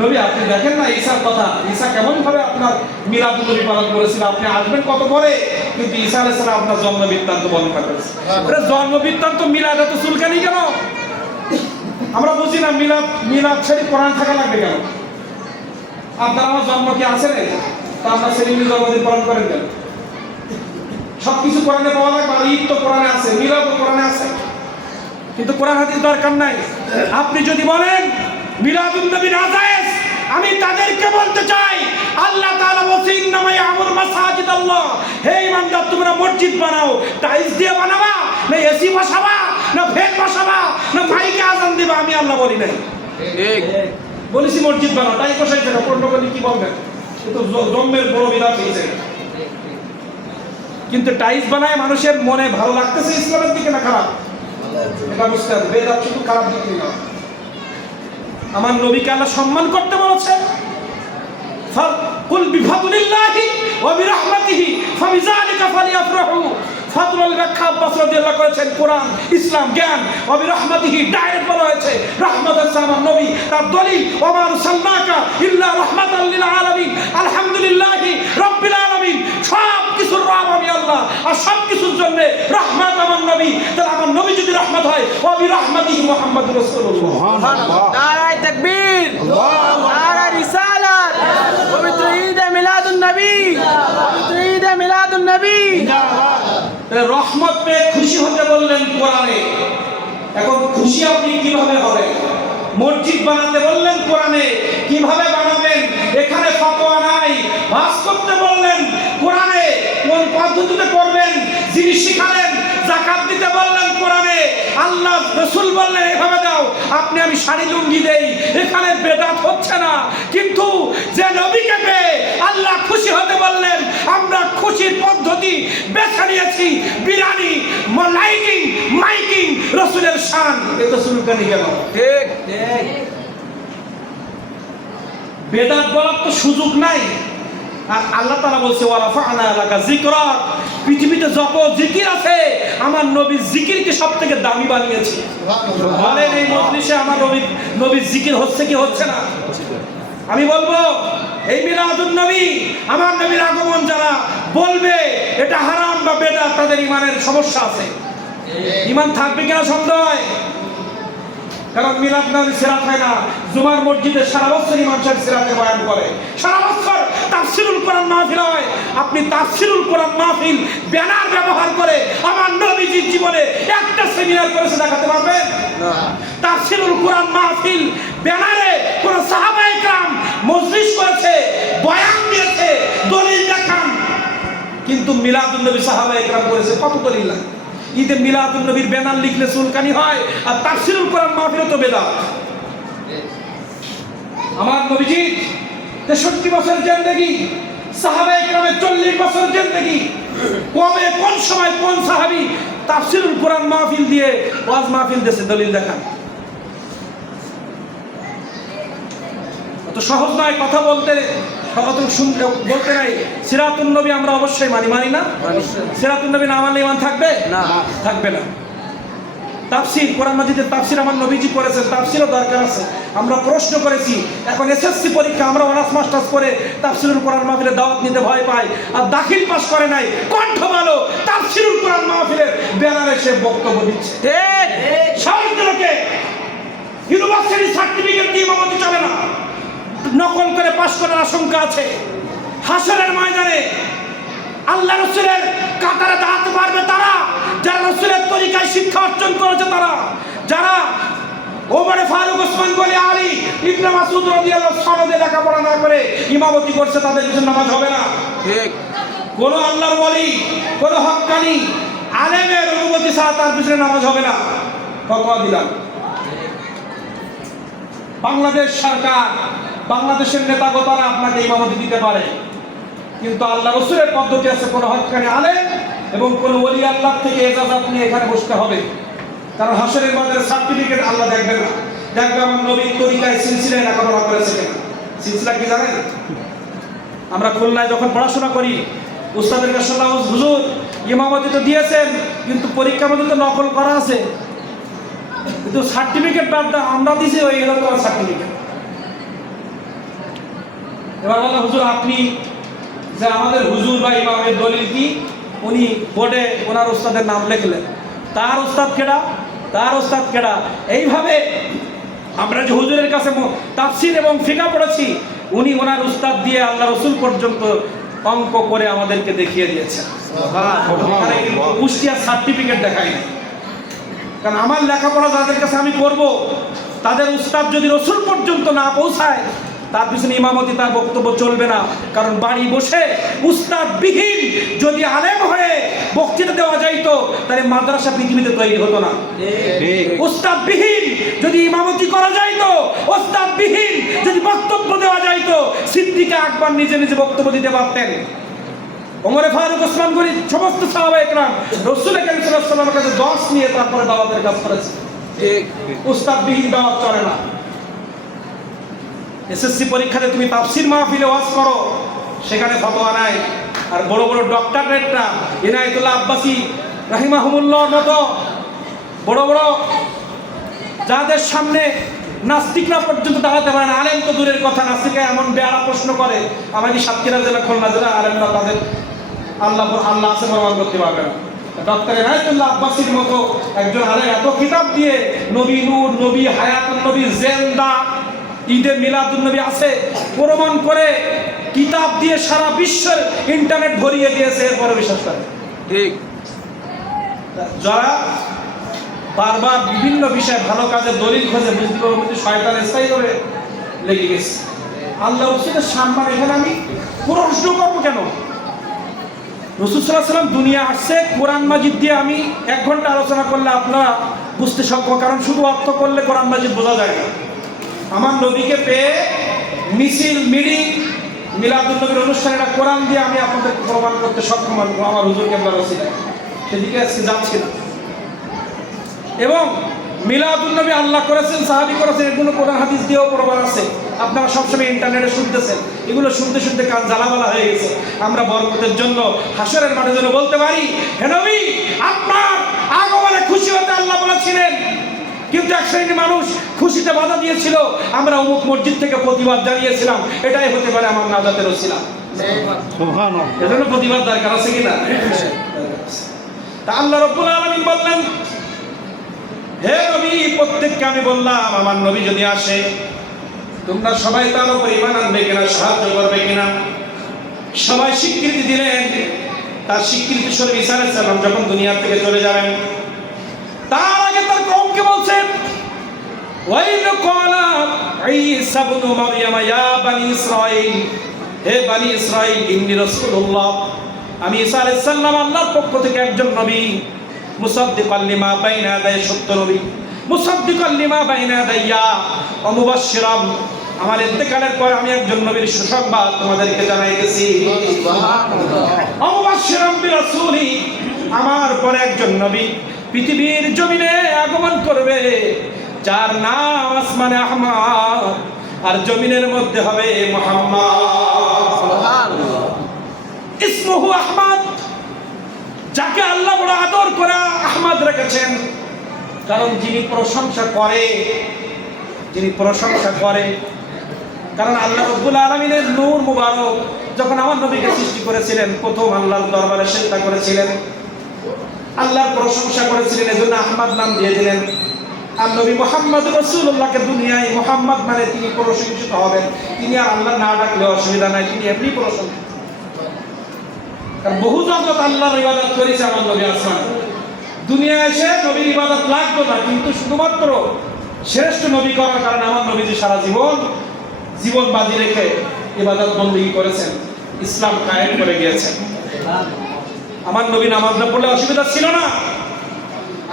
নবী, আপনি দেখেন না ঈসার কথা, ঈসা কেমন ভাবে আপনার মিলাদুন নবী পালন করেছিল, আপনি আসবেন কত পরে, কিন্তু ঈসা আলাইহিস সালাম আপনার জন্ম বৃত্তান্ত বর্ণনা করেছে। আরে জন্ম বৃত্তান্ত মিলাদ এত চুলকানি কেন? আমরা বুঝি না মিলাদ শরীফ কোরআন থাকা লাগবে কেন? আপনার আমার জন্ম কি আছে না, তা আমরা সেলিমের জন্মদিন পালন করেন কেন? সবকিছু কোরআনে পাওয়া লাগবে, আর ঈদ তো কোরআনে আছে, মিলাদ তো কোরআনে আছে, কিন্তু কোরআন হাদিস দরকার নাই। আপনি যদি বলেন মিলাদুন নবী নাজায়েজ, আমি তাদেরকে বলতে চাই আল্লাহ তাআলা বলেন ইন্নামা ইয়ামুরু মাসাজিদাল্লাহ, হে ইমানদার তোমরা মসজিদ বানাও, টাইলস দিয়ে বানাবা না এসি বসাবা না ফ্যান বসাবা না মাইকে আযান দিবা, আমি আল্লাহ বলি নাই। ঠিক বলেছি মসজিদ বানাও, টাইলস বসাইছে না, পূর্ণকলি কি বলবেন, সে তো জম্মের বড় বিধান হয়েছে। কিন্তু টাইলস বানায় মানুষের মনে ভালো লাগতেছে ইসলামের দিকে না খারাপ, এটা বুঝতে হবে। বেদাত শুধু খারাপ দিক না, আমার নবীকে আল্লাহ সম্মান করতে বলেছে। ফাকুল বিফাদলিল্লাহি ওয়া বিরাহমাতিহি ফাবিযালিকা ফালিয়াফরাহু। ফাদলুল ব্যাখ্যা আব্বাস রাদিয়াল্লাহু করেছেন কোরআন, ইসলাম, জ্ঞান, ওয়া বিরাহমাতিহি ডাইরেক্ট বলা হয়েছে, রহমত হচ্ছে আমার নবী, তার দলিল ওয়া মা আরসালনাকা ইল্লা রাহমাতাল লিল আলামিন, আলহামদুলিল্লাহি রাব্বিল আলামিন। সব কিছুর রব আমি আল্লাহ, আর সব কিছুর জন্য রহমত আমার নবী। তাহলে আমার নবী যদি রহমত হয়, ওয়া বিরাহমাতিহি মুহাম্মাদুর রাসূলুল্লাহ। সুবহানাল্লাহ। নারায়ে তাকবীর, নারায়ে রিসালাত, পবিত্র ঈদে মিলাদুন নবী, পবিত্র ঈদে মিলাদুন নবী। রহমত পেয়ে খুশি হতে বললেন কোরআনে, এখন খুশি আপনি কিভাবে হবেন? মসজিদ বানাতে বললেন কোরআনে, কিভাবে বানাবেন? এখানে ফতোয়া নাই। ভাস করতে বললেন কোরআনে, কোন পদ্ধতিতে করবেন যিনি শিখালেন। যাকাত দিতে বললেন কোরআনে, আল্লাহ নামাজ রাসূল বললেন এভাবে দাও, আপনি আমি শাড়ি লুঙ্গি দেই, এখানে বেদাত হচ্ছে না। কিন্তু যে নবীকে পেয়ে আল্লাহ খুশি হতে বললেন, আমরা খুশির পদ্ধতি বেছে নিয়েছি বিরিয়ানি, লাইটিং, মাইকিং, রাসূলের শান। এটা সুলকানি গেল। ঠিক ঠিক। বেদাত বলার তো সুযোগ নাই। আর আল্লাহ তাআলা বলছে ওয়ারাফা'না লাকা যিকরাক, পৃথিবীতে যত জিকির আছে আমার নবীর জিকিরকে সবথেকে দামি বানিয়েছি। বলেন এই মজলিসে আমার নবীর জিকির হচ্ছে কি হচ্ছে না? আমি বলবো এই মিলাদুন নবী, আমার নবীর আগমন যারা বলবে এটা হারাম বা বেদাত, তাদের ইমানের সমস্যা আছে। ইমান থাকবে কিনা সন্দেহ হয়। কারণ মিলাদ নবী সিরাত হয় না, জুমার মসজিদে সারা বছর ইমাম সাহেব সিরাতের বয়ান করে, সারা বছর তাফসীরুল কোরআন মাহফিল হয়। আপনি তাফসীরুল কোরআন মাহফিল ব্যানার ব্যবহার করে আমার নবীজির জীবনে একটা সেমিনার করেছে দেখাতে পারবেন? না। তাফসীরুল কোরআন মাহফিল ব্যানারে কোন সাহাবায়ে কেরাম মজলিস করেছে, বয়ান দিয়েছে, দলিল দেখান। কিন্তু মিলাদুন নবী সাহাবায়ে কেরাম করেছে কত দলিল লাগে? ঈদে মিলাদুন নবীর ব্যানার লিখলে চুলকানি হয়, আর তাফসীরুল কোরআন মাহফিল তো বেদাত। আমার নবীজি 63 বছর জিন্দেগি, সাহাবায়ে কেরামের 40 বছর জিন্দেগি, কবে কোন সময় কোন সাহাবী তাফসীরুল কোরআন মাহফিল দিয়ে ওয়াজ মাহফিল দেশে দলিল দেখান? অত সহজ নয় কথা বলতে, বলতে নাই। সিরাতুন নবী আমরা অবশ্যই মানি না? সিরাতুন নবী না মানলে ঈমান থাকবে না, থাকবে না। তাফসীর, কোরআন মাজিদের তাফসীর আমার নবীজি করেছেন, তাফসীরও দরকার আছে। আমরা প্রশ্ন করেছি, এখন এসএসসি পরীক্ষা আমরা অনার্স মাস্টার্স করে তাফসীরুল কোরআন মাহফিলে দাওয়াত নিতে ভয় পাই, আর দাখিল পাস করে নাই, কণ্ঠ ভালো, তাফসীরুল কোরআন মাহফিলের ব্যানারে সে বক্তব্য দিচ্ছে। ঠিক। সাহিত্যকে ইউনিভার্সিটি সার্টিফিকেট দিয়ে ইমামতি চলে না, নকল করে পাস করার আশঙ্কা আছে। হাসরের ময়দানে আল্লাহ রাসূলের কাতারে দাঁড়াতে পারবে তারা যারা রাসূলের তরিকায় শিক্ষা অর্জন করেছে, তারা যারা ওমর ফারুক, ওসমান গনি, আলী ইবনে মাসউদ রাদিয়াল্লাহু সনদে লেখাপড়া না করে ইমামতি করছে, তাদের জন্য নামাজ হবে না। ঠিক। কোন আল্লাহর ওলি, কোন হক্কানি আলেমের অনুমতি ছাড়া তার পিছনে নামাজ হবে না। ফতোয়া দিলাম। বাংলাদেশ সরকার, বাংলাদেশের নেতাগোতারা আপনাকে ইমামতি দিতে পারে, কিন্তু আল্লাহ রাসূলের পদ্ধতি আছে, কোন হক্কানি আলেম এবং কোন ওলি আল্লাহ থেকে ইজাজত নিয়ে এখানে বসতে হবে। কারণ হাসরের ময়দানে সার্টিফিকেট আল্লাহ দেখবে না, দেখবে আমার নবীর তরিকায় সিলসিলায় লেখাপড়া করেছে কিনা। সিলসিলা কি জানেন? আমরা খুলনায় যখন পড়াশোনা করি, উস্তাদের কাছে শুনলাম, হুজুর ইমামতি তো দিয়েছেন কিন্তু পরীক্ষার মধ্যে তো নকল করা আছে, কিন্তু সার্টিফিকেট বাদ দাও, আমরা দিছি ওই এরকম সার্টিফিকেট। এবার বলো হুজুর আপনি যে আমাদের হুজুর বা ইমামের দলিল কি? উনি বোর্ডে ওনার উস্তাদের নাম লিখলেন, তার উস্তাদ কেডা, তার উস্তাদ কেডা। এইভাবে আমরা যে হুজুরের কাছে তাফসীর এবং ফিকহ পড়েছি, উনি ওনার উস্তাদ দিয়ে আল্লাহ রাসূল পর্যন্ত অঙ্ক করে আমাদেরকে দেখিয়ে দিয়েছেন। ওখানে কিন্তু কুষ্টিয়ার সার্টিফিকেট দেখায় না। কারণ আমার লেখাপড়া যাদের কাছে আমি করব, তাদের উস্তাদ যদি রাসূল পর্যন্ত না পৌঁছায়, তার পিছনে ইমামতি, তার বক্তব্য চলবে না। কারণ বাড়ি বসে উস্তাদ বিহীন যদি আলেম হয়ে বক্তৃতা দেওয়া যাইতো, তাহলে মাদ্রাসা পৃথিবীতে তৈরি হতো না। উস্তাদ বিহীন যদি ইমামতি করা যাইতো, উস্তাদ বিহীন যদি বক্তব্য দেওয়া যাইতো, সিদ্দিক আকবর নিজে নিজে বক্তব্য দিতে পারতেন। ওমর ফারুক, ওসমান গনি, সমস্ত সাহাবায়ে কেরাম রাসূল কারীম সাল্লাল্লাহু আলাইহি ওয়াসাল্লামের কাছে 10 নিয়ে তারপরে দাওয়াতের কাজ করেছে। ঠিক। উস্তাদ বিহীন দাওয়াত চলে না। এসএসসি পরীক্ষাতে তুমি তাফসীর মাহফিলে ওয়াজ করো, সেখানে ফতোয়া নাই। আর বড় বড় ডক্টরেটরা ইনায়েতুল্লাহ আব্বাসী রাহিমাহুমুল্লাহর মতো বড় বড় যাদের সামনে নাস্তিকরা পর্যন্ত দাঁড়াতে পারে না, আলেম তো দূরের কথা, নাস্তিকরা এমন বেয়ারা প্রশ্ন করে, আমাদের সাতক্ষীরা জেলা, খুলনা জেলা আলেমরা তাদের আল্লাহ আছে প্রমাণ করতে পারবে না। ডক্টর ইনায়েতুল্লাহ আব্বাসীর মতো একজন আলেম এত কিতাব দিয়ে নবী নূর, নবী হায়াতুন নবী জিন্দা, ঈদে মিলাদুন নবী আছে প্রমাণ করে কিতাব দিয়ে সারা বিশ্বের ইন্টারনেট ভরিয়ে দিয়েছে, এরপরে বিশ্বাস করে। ঠিক। যারা বারবার বিভিন্ন বিষয়ে ভালো কাজের দলিল খোঁজে, বুঝতে পারবো যে শয়তান স্থায়ীভাবে লেগে গেছে। আল্লাহ রাসূলের সম্মান এখানে আমি প্রশ্ন করবো কেন? রাসূল সাল্লাল্লাহু আলাইহি ওয়াসাল্লাম দুনিয়া আসছে, কোরআন মাজিদ দিয়ে আমি 1 ঘন্টা আলোচনা করলে আপনারা বুঝতে সক্ষম, কারণ শুধু অর্থ করলে কোরআন মাজিদ বোঝা যায় না। আমার নবীকে পেয়ে মিছিল, মিটিং, মিলাদুন নবীর অনুষ্ঠানেরা কোরআন দিয়ে আমি আপনাদের প্রমাণ করতে সক্ষম হব আমার হুজুর কেবলার ওসিলায়। সেদিকে আজকে যাচ্ছি না। এবং মিলাদুন নবী আল্লাহ করেছেন, সাহাবী করেছেন, এগুলো কোরআন হাদিস দিয়েও প্রমাণ আছে। আপনারা সবসময় ইন্টারনেটে শুনতেছেন, এগুলো শুনতে শুনতে কান জ্বালাবালা হয়ে গেছে। আমরা বরকতের জন্য হাসরের মাঠে যেন বলতে পারি, হে নবী আপনার আগমনে খুশি হতে আল্লাহ বলেছিলেন, কিন্তু এক শ্রেণীর মানুষ খুশিতে বাধা দিয়েছিল, আমরা অমুক মসজিদ থেকে প্রতিবাদ জানিয়েছিলাম। এটাই হতে পারে আমার নাজাতের ওসিলা। এজন্য প্রতিবাদ দরকার আছে কিনা? তা আল্লাহ রাব্বুল আলামিন বললেন, হে নবী, প্রত্যেককে আমি বললাম আমার নবী যদি আসে তোমরা সবাই তার উপর ঈমান আনবে কিনা, সাহায্য করবে কিনা। সবাই স্বীকৃতি দিলেন। তার স্বীকৃতি স্বরূপ ঈসা আলাইহিস সালাম যখন দুনিয়া থেকে চলে যাবেন, তার আগে তার কওমকে বলছেন, ওয়াইদ ক্বালা ঈসা ইবনু মারইয়াম ইয়া বানি ইসরাঈল, হে বানি ইসরাঈল, ইন্নী রাসূলুল্লাহ, আমি ঈসা আলাইহিস সালাম আল্লাহর পক্ষ থেকে একজন নবী, মুসাদ্দিকাল লিমা বাইনা ইয়াদাই, সত্য নবী, মুসাদ্দিকাল লিমা বাইনা ইয়াদাইয়া ওয়া মুবাশশিরাম, আমার ইন্তেকালের পর আমি একজন নবীর সুসংবাদ তোমাদেরকে জানাইতেছি। সুবহানাল্লাহ। ওয়া মুবাশশিরাম বিরাসূলি, আমার পরে একজন নবী পৃথিবীর জমিনে আগমন করবে, যার নাম আসমানে আহমদ আর জমিনের মধ্যে হবে মুহাম্মদ। সুবহানাল্লাহ। ইসমুহু আহমদ, যাকে আল্লাহ বড় আদর করে আহমদ রেখেছেন, কারণ যিনি প্রশংসা করে, যিনি প্রশংসা করে। কারণ আল্লাহ রাব্বুল আলামিনের নূর মুবারক যখন আমার নবীকে সৃষ্টি করেছিলেন, প্রথম আল্লাহর দরবারে সিজদা করেছিলেন, আল্লাহর প্রশংসা করেছিলেন, এজন্য আহমদ নাম দিয়ে দিলেন। আর নবী মুহাম্মদ রাসূলুল্লাহকে দুনিয়ায় মুহাম্মদ মানে তিনি প্রশংসিত হবেন, তিনি আর আল্লাহ না ডাকলে অসুবিধা নাই, তিনি এমনি প্রশংসিত। কারণ বহু জগৎ আল্লাহর ইবাদত করেছে আমার নবী আসমান, দুনিয়ায় এসে নবীর ইবাদত লাগতো না, কিন্তু শুধুমাত্র শ্রেষ্ঠ নবী করার কারণে আমার নবীজি সারা জীবন বাজি রেখে ইবাদত বন্দেগী করেছেন, ইসলাম কায়েম করে গিয়েছেন। আমার নবী নামাজ না পড়লে অসুবিধা ছিল না।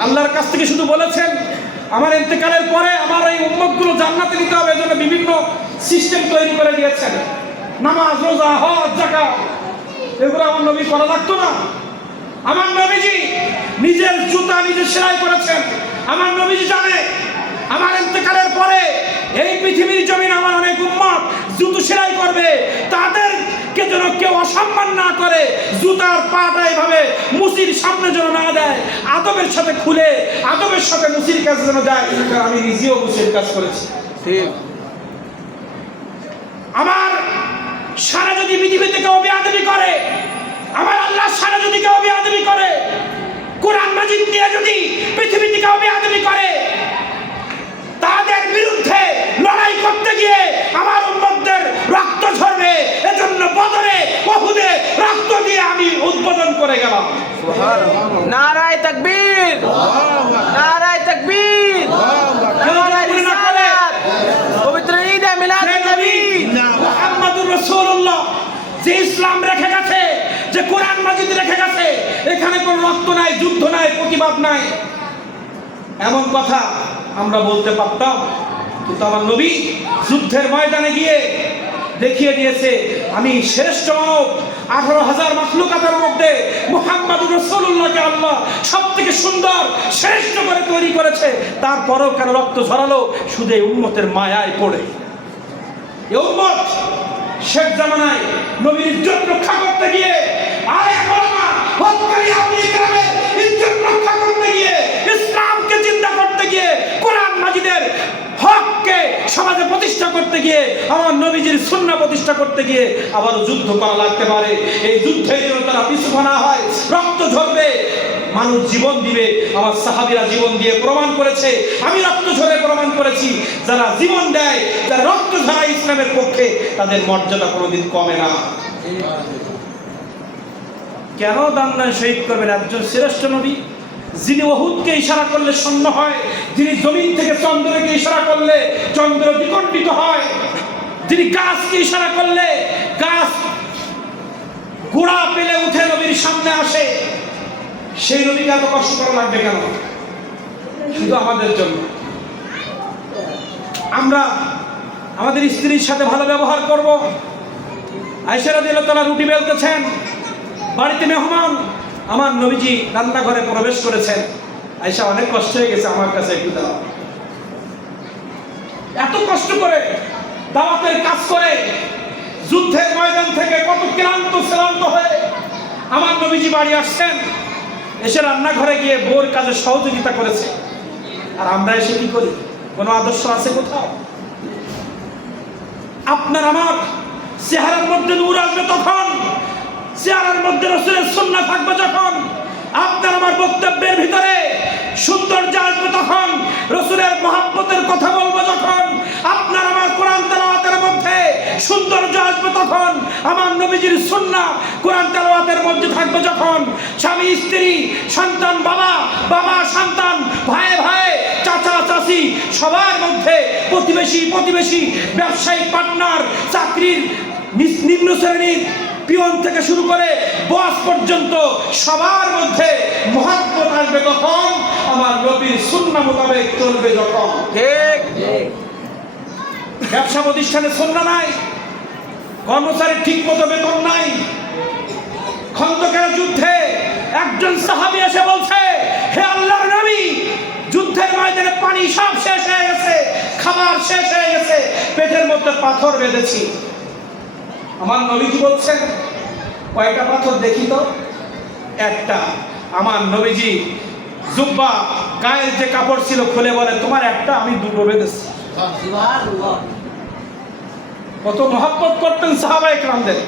আল্লাহর কাছ থেকে শুধু বলেছেন আমার ইন্তেকালের পরে আমার এই উম্মতগুলো জান্নাতে নিতে হবে, এজন্য বিভিন্ন সিস্টেম তৈরি করে দিয়েছেন। নামাজ, রোজা, হজ, যাকাত, এগুলো আমার নবী করা লাগতো না। আমার নবীজি নিজের জুতা নিজে সেলাই করেছেন। আমার নবীজি জানে আমার ইন্তেকালের পরে এই পৃথিবীর জমিন আমার অনেক উম্মত জুতো সেলাই করবে, তাদেরকে যেন কেউ অসম্মান না করে, জুতার পাটা এভাবে মুসির সামনে যেন না দেয়, আদবের সাথে খুলে আদবের সাথে মুসির কাছে যেন দেয়। আমি নিজেও মুসির কাজ করেছি। ঠিক। আমার সারা যদি পৃথিবীতে কেউ বেয়াদবি করে, আমার আল্লাহ সারা যদি কেউ বেয়াদবি করে, কোরআন মাজিদ নিয়ে যদি পৃথিবীতে কেউ বেয়াদবি করে, তাদের বিরুদ্ধে লড়াই করতে গিয়ে আমার উম্মতদের রক্ত ঝরবে। এজন্য বদরে, উহুদে রক্ত দিয়ে আমি উদ্বোধন করে গেলাম। সুবহানাল্লাহ। নারায়ে তাকবীর, নারায়ে তাকবীর, নারায়ে রিসালাত। পবিত্র ঈদে মিলাদুন নবী মুহাম্মদুর রাসূলুল্লাহ যে ইসলাম রেখে গেছে, যে কোরআন মাজিদ রেখে গেছে, এখানে কোনো রক্ত নাই, যুদ্ধ নাই, প্রতিবাদ নাই, এমন কথা আমরা বলতে পারতাম, কিন্তু আমার নবী যুদ্ধের ময়দানে গিয়ে দেখিয়ে দিয়েছে আমি শ্রেষ্ঠ। 18,000 মাখলুকাতের মধ্যে মুহাম্মদুর রাসূলুল্লাহকে আল্লাহ সবথেকে সুন্দর শ্রেষ্ঠ করে তৈরি করেছে। তারপরেও কেন রক্ত ঝরালো? শুধু এই উম্মতের মায়ায় পড়ে। এই উম্মত শেখ জামানায় নবীর ইজ্জত রক্ষা করতে গিয়ে, ইজ্জত রক্ষা করতে গিয়ে, ইসলামকে জিন্দা করতে গিয়ে, কোরআন মাজিদের হককে সমাজে প্রতিষ্ঠা করতে গিয়ে, আমার নবীজির সুন্নাহ প্রতিষ্ঠা করতে গিয়ে আবার যুদ্ধ করা লাগতে পারে। এই যুদ্ধে যেন তারা পিছু না হয়, রক্ত ঝরবে, মানুষ জীবন দিবে। আমার সাহাবীরা জীবন দিয়ে প্রমাণ করেছে, আমি রক্ত ঝরে প্রমাণ করেছি। যারা জীবন দেয়, যারা রক্ত ঝরায় ইসলামের পক্ষে, তাদের মর্যাদা কোনোদিন কমে না। কেন দান নাই শহীদ করবেন একজন শ্রেষ্ঠ নবী, যিনি উহুদকে ইশারা করলে শূন্য হয়, যিনি জমিন থেকে চন্দ্রকে ইশারা করলে চন্দ্র দ্বিখণ্ডিত হয়, যিনি গাছকে ইশারা করলে গাছ গোড়া পেলে উঠে নবীর সামনে আসে, সেই নবীকে এত কষ্ট করা লাগবে কেন? শুধু আমাদের জন্য। আমরা আমাদের স্ত্রীর সাথে ভালো ব্যবহার করব। আয়েশা রাদিয়াল্লাহু তাআলা রুটি বেলতেছেন, বাড়িতে মেহমান, আমার নবীজি রান্নাঘরে প্রবেশ করেছেন। আয়েশা অনেক কষ্ট হয়ে গেছে, আমার কাছে একটু দাও। এত কষ্ট করে দাওয়াতের কাজ করে যুদ্ধের ময়দান থেকে কত ক্লান্ত হয়ে আমার নবীজি বাড়ি আসছেন, এসে রান্নাঘরে গিয়ে বউর কাজে সহযোগিতা করেছে। আর আমরা এসে কি করি? কোনো আদর্শ আছে কোথাও? আপনার আমার চেহারার মধ্যে নূর আসবে তখন, চেহারার মধ্যে রাসূলের সুন্নাহ থাকবে যখন, আপনার আমার বক্তব্যের ভিতরে সৌন্দর্য আসবে তখন, রাসূলের মহব্বতের কথা বলবো যখন, আপনার আমার কোরআন তেলাওয়াতের মধ্যে সৌন্দর্য আসবে তখন, আমার নবীজির সুন্নাহ কোরআন তেলাওয়াতের মধ্যে থাকবে যখন, স্বামী স্ত্রী, সন্তান বাবা, বাবা সন্তান, ভাই ভাই, চাচা চাচি, সবার মধ্যে প্রতিবেশী, ব্যবসায়িক পার্টনার, চাকরির নিম্ন শ্রেণীর পিয়ন থেকে শুরু করে বস পর্যন্ত সবার মধ্যে মহব্বত আসবে তখন, আমার নবীর সুন্নাহ মোতাবেক চলবে যখন। ঠিক। ব্যবসা প্রতিষ্ঠানে সুন্নাহ নাই, কর্মচারীর ঠিক মতো বেতন নাই। খন্দকের যুদ্ধে একজন সাহাবী এসে বলছে, হে আল্লাহর নবী, যুদ্ধের ময়দানে পানি সব শেষ হয়ে গেছে, খাবার শেষ হয়ে গেছে, পেটের মধ্যে পাথর বেঁধেছি। আমার নবীজি বলছেন, কয়টা পাথর দেখি তো? একটা। আমার নবীজি জুব্বা গায়ের যে কাপড় ছিল খুলে বলে, তোমার একটা, আমি দুটো বেঁধেছি। কত মহব্বত করতেন সাহাবায়ে কেরামদের।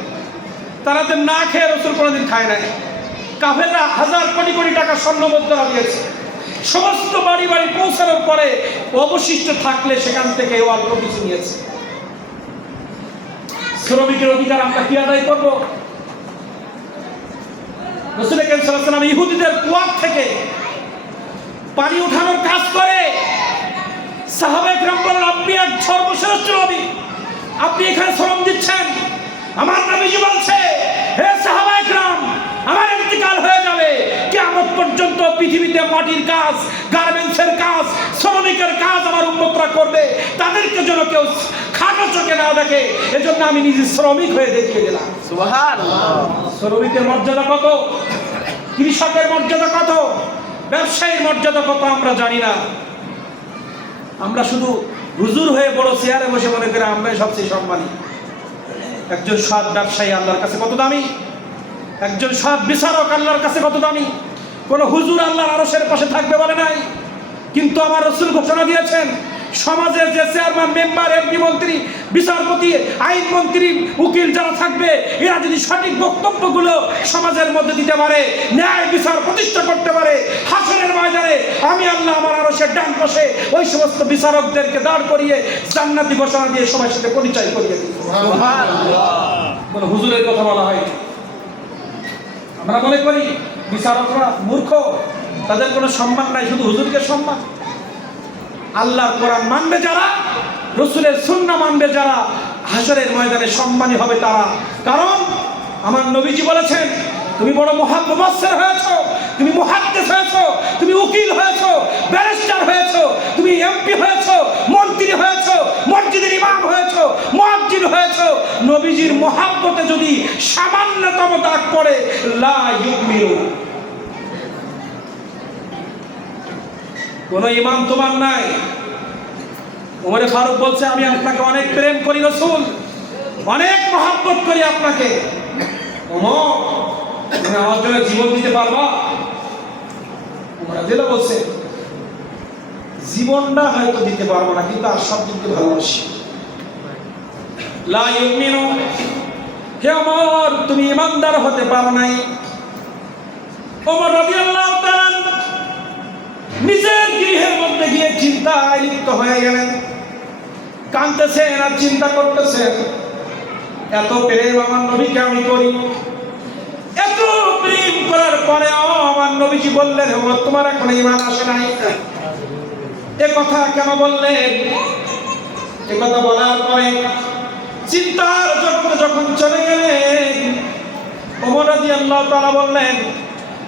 তারা তো না খেয়ে রাসূল কোনোদিন খায় নাই। কাফেররা হাজার কোটি কোটি টাকা স্বর্ণ মুদ্রা দিয়েছে, সমস্ত বাড়ি বাড়ি পৌঁছানোর পরে অবশিষ্ট থাকলে সেখান থেকে অল্প কিছু নিয়েছে। শ্রমিকের অধিকার আমরা কি আদায় করবো? রাসূল কারীম সাল্লাল্লাহু আলাইহি ওয়াসাল্লাম ইহুদিদের কুয়ার থেকে পানি উঠানোর কাজ করে। সাহাবায়ে কেরাম বলেন, আপনি এক সর্বশ্রেষ্ঠ নবী, আপনি এখানে শ্রম দিচ্ছেন। আমার নবীজি বলছে, হে সাহাবায়ে কেরাম, আমার ইন্তিকাল হয়ে যাবে, কিয়ামত পর্যন্ত পৃথিবীতে মাটির কাজ, গার্মেন্টসের কাজ, শ্রমিকের কাজ আমার উম্মতরা করবে, তাদেরকে যেন কেউ খাটো চোখে না দেখে, এজন্য আমি নিজে শ্রমিক হয়ে দেখিয়ে গেলাম। সুবহানাল্লাহ। শ্রমিকের মর্যাদা কত, কৃষকের মর্যাদা কত, ব্যবসায়ীর মর্যাদা কত আমরা জানি না। আমরা শুধু হুজুর হয়ে বড় চেয়ারে বসে মনে করে আমরা সবচেয়ে সম্মানী। একজন সৎ ব্যবসায়ী আল্লাহর কাছে কত দামি, একজন সৎ বিচারক আল্লাহর কাছে কত দামি। কোন হুজুর আল্লাহর আরশের পাশে থাকবে বলে নাই, কিন্তু আমার রাসূল ঘোষণা দিয়েছেন, সমাজের যে চেয়ারম্যান, মেম্বার, এমপি, মন্ত্রী, বিচারপতি, আইন মন্ত্রী, উকিল যারা থাকবে, এরা যদি সঠিক বক্তব্যগুলো সমাজের মধ্যে দিতে পারে, ন্যায় বিচার প্রতিষ্ঠা করতে পারে, হাসরের ময়দানে আমি আল্লাহ আমার আরশের ডান পাশে ওই সমস্ত বিচারকদেরকে দাঁড় করিয়ে জান্নাতি ঘোষণা দিয়ে সবার সাথে পরিচয় করিয়ে দিই। সুবহানাল্লাহ। কোন হুজুরের কথা বলা হয়? আমরা মনে করি বিচারকরা মূর্খ, তাদের কোনো সম্মান নাই, শুধু হুজুরকে সম্মান। আল্লাহর কোরআন মানবে যারা, রাসূলের সুন্নাহ মানবে যারা, হাসরের ময়দানে সম্মানী হবে তারা। কারণ আমার নবীজি বলেছেন, তুমি বড় মুফাসসির হয়েছো, তুমি মুহাদ্দিস হয়েছো, তুমি উকিল হয়েছো, ব্যারিস্টার হয়েছো, তুমি এমপি হয়েছো, মন্ত্রী হয়েছো, মসজিদের ইমাম হয়েছো, মুয়াজ্জিন হয়েছো, নবীজির মহব্বতে যদি সামান্যতম দাগ পড়ে, লা ইউমিনু, কোন ইমান তোমার নাই। ওমর ফারুক বলছে, আমি আপনাকে অনেক প্রেম করি রাসূল, অনেক মহব্বত করি আপনাকে। ওমর, তুমি আমার জন্য জীবন দিতে পারবা? ওমর রাদিয়াল্লাহু বলছে, জীবনটা হয়তো দিতে পারবো না, কিন্তু আর সব দিতে ভালোবাসি। লা ইউমিনু, হে ওমর, তুমি ইমানদার হতে পারো নাই। ওমর রাদিয়াল্লাহু তাআলা নিজের গৃহের মধ্যে গিয়ে চিন্তায় লিপ্ত হয়ে গেলেন, কাঁদতেছেন আর চিন্তা করতেছেন, এত প্রেম আমার নবীকে আমি করি, এত প্রেম করার পরে আমার নবীজি বললেন, তোমার এখন ঈমান আসে নাই। এ কথা কেন বললেন? এ কথা বলার পরে চিন্তার জগতে যখন চলে গেলেন, ওমর রাদিয়াল্লাহু তাআলা বললেন,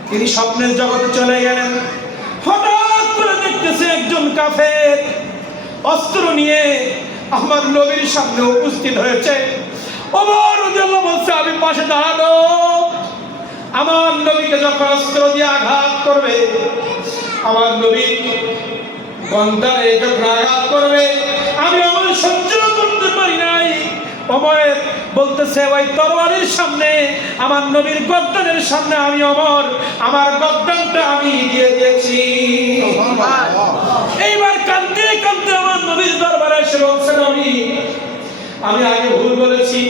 তিনি স্বপ্নের জগতে চলে গেলেন। হঠাৎ করে দেখতে বলতেছে একজন কাফের অস্ত্র নিয়ে আমার নবীর সামনে উপস্থিত হয়েছে। ওমর রাদিয়াল্লাহু বলছে আমি পাশে দাঁড়ানো, আমার নবীকে যখন অস্ত্র দিয়ে আঘাত করবে, আমার নবী গন্ডারে যখন আঘাত করবে, আমি আমার সহ্য করতে পারি নাই। ওমর বলতেছে ওই তরবারির সামনে, আমার নবীর গর্দানের সামনে আমি ওমর আমার গর্দানটা আমি দিয়ে দিয়েছি। এইবার কাঁদতে কাঁদতে আমার নবীর দরবারে এসে বলছেন আমি আগে ভুল বলেছি,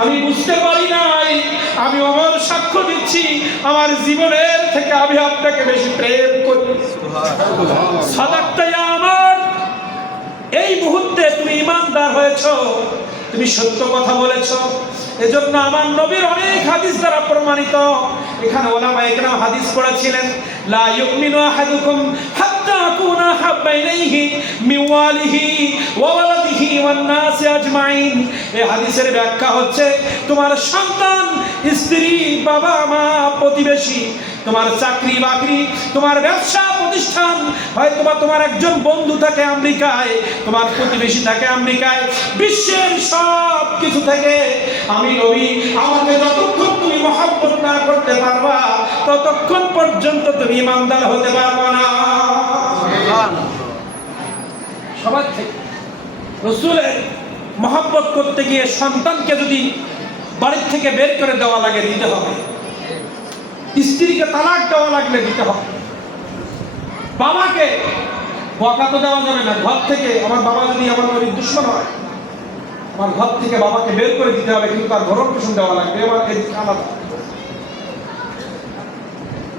আমি বুঝতে পারি নাই। আমি ওমর সাক্ষ্য দিচ্ছি আমার জীবনের থেকে আমি আপনাকে বেশি প্রেম করি। সাদাক্তা ইয়া আমার, এই মুহূর্তে তুমি ঈমানদার হয়েছো, তুমি সত্য কথা বলেছো। এজন্য আমার নবীর অনেক হাদিস দ্বারা প্রমাণিত। এখানে ওলামায়ে কেরাম হাদিস পড়েছিলেন, লা ইউমিনু আহাদুকুম হাত্তা আকুনা হাব্বা ইলাইহি মিন ওয়ালিহি ওয়া ওয়ালাদিহি ওয়ান নাসি আজমাইন। এই হাদিসের ব্যাখ্যা হচ্ছে তোমার সন্তান, স্ত্রী, বাবা মা, প্রতিবেশী, তোমার চাকরি বাকরি, তোমার ব্যবসা প্রতিষ্ঠান, হয়তো বা তোমার একজন বন্ধু থাকে আমেরিকায়, তোমার প্রতিবেশী থাকে আমেরিকায়, বিশ্বের সব কিছু থেকে আমি নবী আমাকে যতক্ষণ তুমি মহব্বত না করতে পারবা ততক্ষণ পর্যন্ত তুমি ঈমানদার হতে পারবা না। সবার থেকে রাসূলের মহব্বত করতে গিয়ে সন্তানকে যদি বাড়ির থেকে বের করে দেওয়া লাগে দিতে হবে, স্ত্রীকে তালাক দেওয়া লাগলে দিতে হবে, বাবাকে বকা তো দেওয়া যাবে না ঘর থেকে। আমার বাবা যদি আমার নবীর দুশমন হয়, আমার ঘর থেকে বাবাকে বের করে দিতে হবে, কিন্তু তার ভরণ পোষণ দেওয়া লাগবে। আমার এদিকে আলাদা,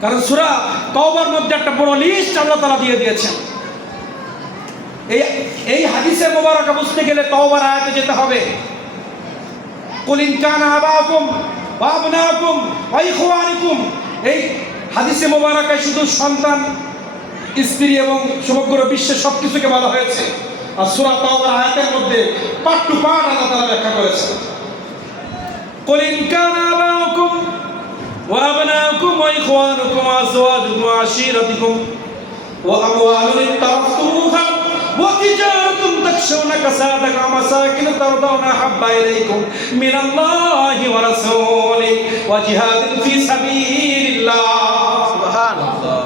কারণ সূরা তাওবার মধ্যে একটা বড় লিস্ট আল্লাহ তাআলা দিয়ে দিয়েছেন। এই হাদিসে মোবারকা বুঝতে গেলে তাওবার আয়াতে যেতে হবে। কুল ইন কানা আবাকুম ওয়া আবনাকুম ওয়া ইখওয়ানুকুম, এই হাদিসে মোবারকায় শুধু সন্তান, স্ত্রী এবং সমগ্র বিশ্বের সবকিছুকে বলা হয়েছে। আর সূরা তাওবার আয়াতের মধ্যে পার্ট টু পার্ট আল্লাহ তাআলা ব্যাখ্যা করেছেন। কুল ইন কানা আবাকুম ওয়া আবনাকুম ওয়া ইখওয়ানুকুম ওয়া আজওয়াজুকুম ওয়া আশীরাতুকুম ওয়া আমওয়ালুন ইক্তারাফতুমুহা ওয়া তিজারাতুন তাখশাউনা কাসাদাহা ওয়া মাসাকিন তারদাউনা হাব্বা ইলাইকুম মিনাল্লাহি ওয়া রাসূলিহি ওয়া জিহাদিন ফি সাবিলিল্লাহ। সুবহানাল্লাহ।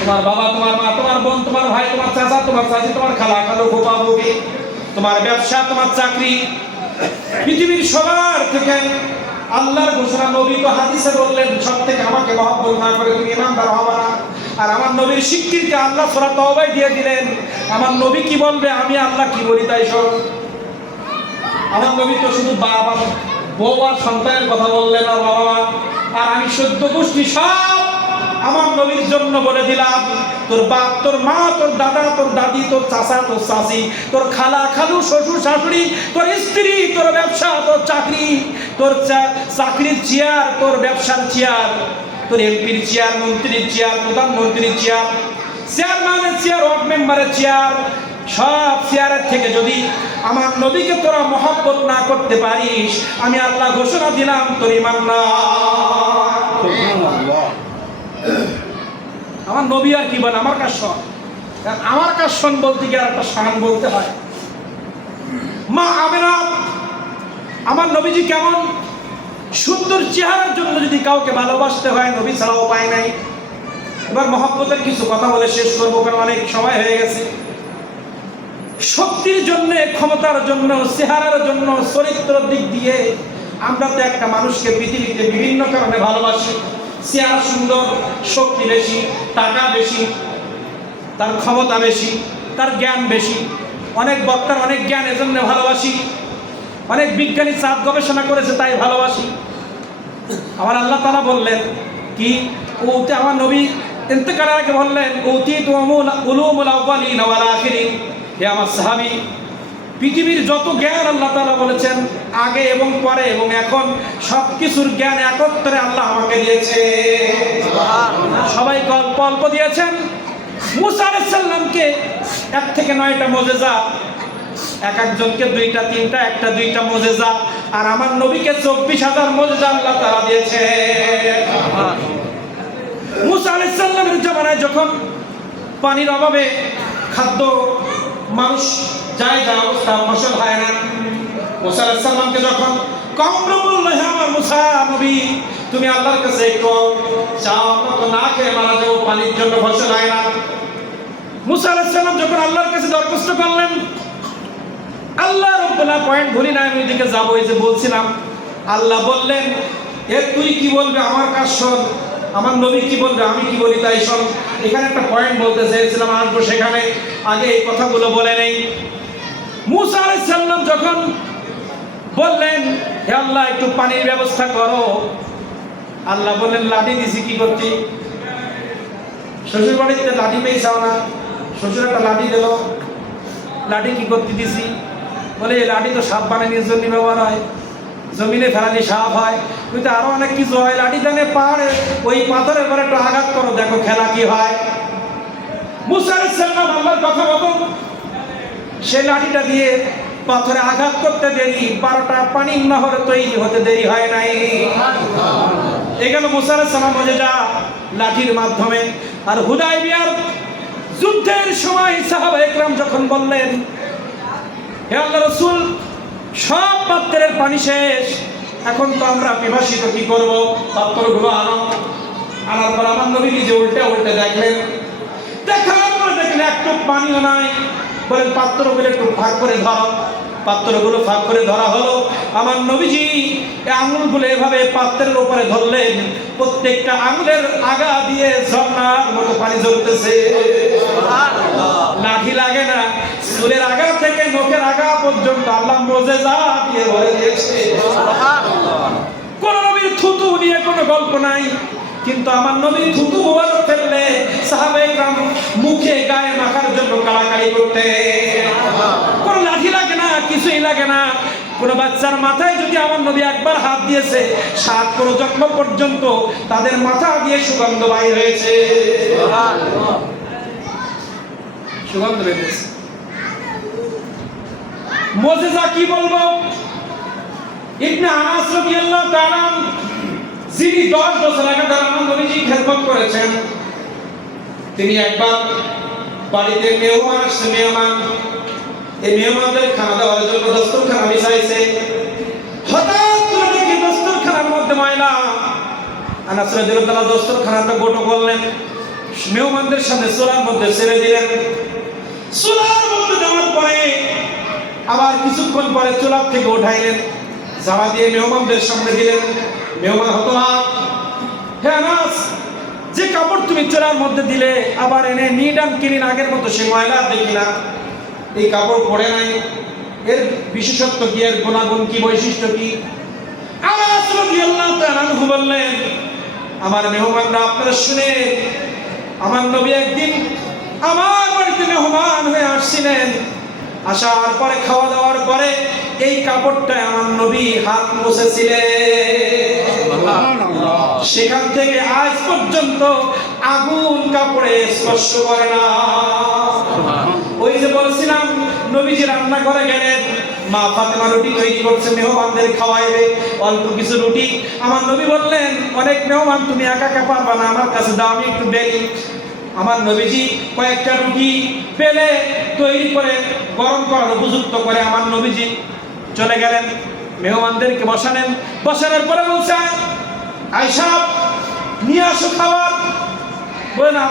তোমার বাবা, তোমার মা, তোমার বোন, তোমার ভাই, তোমার চাচা, তোমার চাচি, তোমার খালা, খালু, ফুফা, ফুফি, তোমার ব্যবসা, তোমার চাকরি, পৃথিবীর সবার থেকে আল্লাহর ঘোষণা। নবী তো হাদিসে বললেন সব থেকে আমাকে মহব্বত না করে তুমি ঈমানদার হবে না। আর আমার নবীর স্বীকৃতি আল্লাহ সূরা তাওবায় দিয়ে দিলেন। আমার নবী কি বলবে, আমি আল্লাহ কি বলি তাই সব। আমার নবী তো শুধু বাবা, বউ আর সন্তানের কথা বললেন, আর বাবা, আর আমি 14 গোষ্ঠী সব আমার নবীর জন্য বলে দিলাম। তোর বাপ, তোর মা, তোর দাদা, তোর দাদি, তোর চাচা, তোর চাচি, তোর খালা, খালু, শ্বশুর, শাশুড়ি, তোর স্ত্রী, তোর ব্যবসা, তোর চাকরি, তোর চাকরির চেয়ার, তোর ব্যবসার চেয়ার, তোর এমপির চেয়ার, মন্ত্রীর চেয়ার, প্রধানমন্ত্রীর চেয়ার, চেয়ারম্যানের চেয়ার, ওয়ার্ড মেম্বারের চেয়ার, সব চেয়ারের থেকে যদি আমার নবীকে তোরা মহব্বত না করতে পারিস, আমি আল্লাহ ঘোষণা দিলাম তোর ঈমান নাই। আমার নবী আর কি বলে, আমার কাজ শোন। আমার কাজ শোন বলতে গিয়ে একটা শান বলতে হয়। মা আমেনা, আমার নবীজি কেমন সুন্দর চেহারার জন্য যদি কাউকে ভালোবাসতে হয়, নবী ছাড়া উপায় নাই। এবার মহব্বতের কিছু কথা বলে শেষ করবো, কারণ অনেক সময় হয়ে গেছে। শক্তির জন্য, ক্ষমতার জন্য, চেহারার জন্য, চরিত্রের দিক দিয়ে আমরা তো একটা মানুষকে পৃথিবীতে বিভিন্ন কারণে ভালোবাসি। চেহারা সুন্দর, শক্তি বেশি, টাকা বেশি, তার ক্ষমতা বেশি, তার জ্ঞান বেশি। অনেক বক্তার অনেক জ্ঞান, এজন্য ভালোবাসি। অনেক বিজ্ঞানী চাঁদ গবেষণা করেছে তাই ভালোবাসি। আমার আল্লাহ তাআলা বললেন কি, ওতে আমার নবী ইন্তেকালের আগে বললেন, উতিতু উলুমুল আউয়ালিন ওয়াল আখিরিন। হে আমার সাহাবী, পৃথিবীর যত জ্ঞান আল্লাহ তাআলা বলেছেন আগে এবং পরে এবং এখন, সব কিছুর জ্ঞান একত্রে আল্লাহ আমাকে দিয়েছে। সবাইকে অল্প অল্প দিয়েছেন। মুসা আলাইহিস সালামকে 1 থেকে 9টা মুজিজা, এক একজনকে 2টা 3টা, 1টা 2টা মুজিজা, আর আমার নবীকে 24,000 মুজিজা আল্লাহ তাআলা দিয়েছে। মুসা আলাইহিস সালামের জামানায় যখন পানির অভাবে খাদ্য মানুষ যায় যা অবস্থা, ফসল হয় না। মুসা আলাইহিস সালামকে যখন কওমরা বলল, হে আমার মুসা নবী, তুমি আল্লাহর কাছে একটু চাও, আমরা তো না খেয়ে মারা যাবো, পানির জন্য ফসল হয় না। মুসা আলাইহিস সালাম যখন আল্লাহর কাছে দরখাস্ত করলেন, আল্লাহ রাব্বুল আলামিন পয়েন্ট ভুলি না, আমি ওইদিকে যাবো, এই যে বলছিলাম, আল্লাহ বললেন, এ তুই কি বলবে আমার কাজ শোন, আমার নবী কি বলবে আমি কি বলি তাই শোন। এখানে একটা পয়েন্ট বলতে চেয়েছিলাম, আসবো সেখানে, আগে এই কথাগুলো বলে নেই। মুসা আলাইহিস সালাম যখন বললেন, হে আল্লাহ একটু পানির ব্যবস্থা করো, আল্লাহ বললেন, লাঠি দিছি কি করছি? শ্বশুর বাড়িতে লাঠি পেয়েছাও না, শ্বশুর একটা লাঠি দিল, লাঠি কি করতে দিছি? বলে এই লাঠি তো সাপ বানানোর জন্য ব্যবহার হয়, জমিনে ফেলালে সাপ হয়, কিন্তু আরো অনেক কিছু হয়, লাঠি টানে পাহাড়ে ওই পাথরের পরে একটু আঘাত করো, দেখো খেলা কি হয়। মুসা আলাইহিস সালাম আল্লাহর কথা মতো সেই লাঠিটা দিয়ে পাথরে আঘাত করতে দেরি, 12টা পানির নহর তৈরি হতে দেরি হয় নাই। এখানে মুসা আলাইহিস সালাম মুজিজা লাঠির মাধ্যমে। আর হুদায়বিয়ার যুদ্ধের সময় সাহাবা একরাম যখন বললেন, হে আল্লাহর রাসূল, সব পাত্রের পানি শেষ, এখন তো আমরা পিপাসিত, কি করব? পাত্রগুলো আনো। আনার পর আমার নবী নিজে উল্টে উল্টে দেখলেন, দেখার পরে দেখলেন একটু পানিও নাই। বলেন পাত্রগুলো একটু ভাগ করে ধরো। পাত্রগুলো ভাগ করে ধরা হলো। আমার নবীজি এই আঙুলগুলো এভাবে পাত্রের উপরে ধরলেন, প্রত্যেকটা আঙুলের আগা দিয়ে ঝর্ণার মতো পানি ঝরতেছে। লাঠি লাগে না, চুলের আগা থেকে নখের আগা পর্যন্ত আল্লাহ মুজিজা দিয়ে ভরে দিয়েছে। কোন নবীর থুতু নিয়ে কোনো গল্প নাই, কিন্তু আমার নবীর থুতু মোবারক ফেললে সাহাবায়ে কেরাম মুখে গায়ে মাখার জন্য কাড়াকাড়ি করতে। কোন লাঠি লাগে না, কিছুই লাগে না। কোন বাচ্চার মাথায় যদি আমার নবী একবার হাত দিয়েছে, 7 প্রজন্ম পর্যন্ত তাদের মাথা দিয়ে সুগন্ধ বাইর হয়েছে। সুগন্ধ বেরিয়েছে। মুজিজা কি বলবো? ইবনে আনাস রাদিয়াল্লাহু তাআলা, যিনি 10 বছর আগে আমার নবীজি খেদমত করেছেন, তিনি একবার বাড়িতে মেহমান আসছে, এই মেহমানদের খানা দেওয়ার জন্য দস্তরখানা বিছাইছে। হঠাৎ করে দেখি দস্তরখানার মধ্যে ময়লা। আনাস রাদিয়াল্লাহু তাআলা দস্তরখানাটা গোটো করলেন, মেহমানদের সামনে চুলার মধ্যে ছেড়ে দিলেন। চুলার মধ্যে দেওয়ার পরে আবার কিছুক্ষণ পরে চুলার থেকে উঠাইলেন, জামা দিয়ে মেহমানদের সামনে দিলেন। মেহমান হতবাক, হে আনাস, যে কাপড় তুমি চুলার মধ্যে দিলে আবার এনে নিড অ্যান্ড ক্লিন আগের মতো সে ময়লা দেখি না, এই কাপড় পরে নাই, এর বিশেষত্ব কি, এর গুণাগুণ কি, বৈশিষ্ট্য কি? আনাস রাদিয়াল্লাহু তাআলা আনহু বললেন, আমার মেহমানরা আপনারা শুনে, আমার নবী একদিন আমার বাড়িতে মেহমান হয়ে আসছিলেন, আসার পরে খাওয়া দাওয়ার পরে এই কাপড়টা আমার নবী হাত মুছেছিলেন। সেখান থেকে আজ পর্যন্ত আগুন কাপড়ে স্পর্শ করে না। ওই যে বলছিলাম, নবীজি রান্না করে গেলেন, মা ফাতেমা রুটি তৈরি করছে, মেহমানদের খাওয়াইবে অল্প কিছু রুটি। আমার নবী বললেন, অনেক মেহমান, তুমি একা একা পারবা না, আমার কাছে দাও, আমি একটু বেলি। আমার নবীজি কয়েকটা রুটি বেলে তৈরি করে গরম করার উপযুক্ত করে আমার নবীজি চলে গেলেন, মেহমানদেরকে বসালেন। বসানোর পরে বলছে, আয়েশা নিয়ে আসো খাবার। বলে না,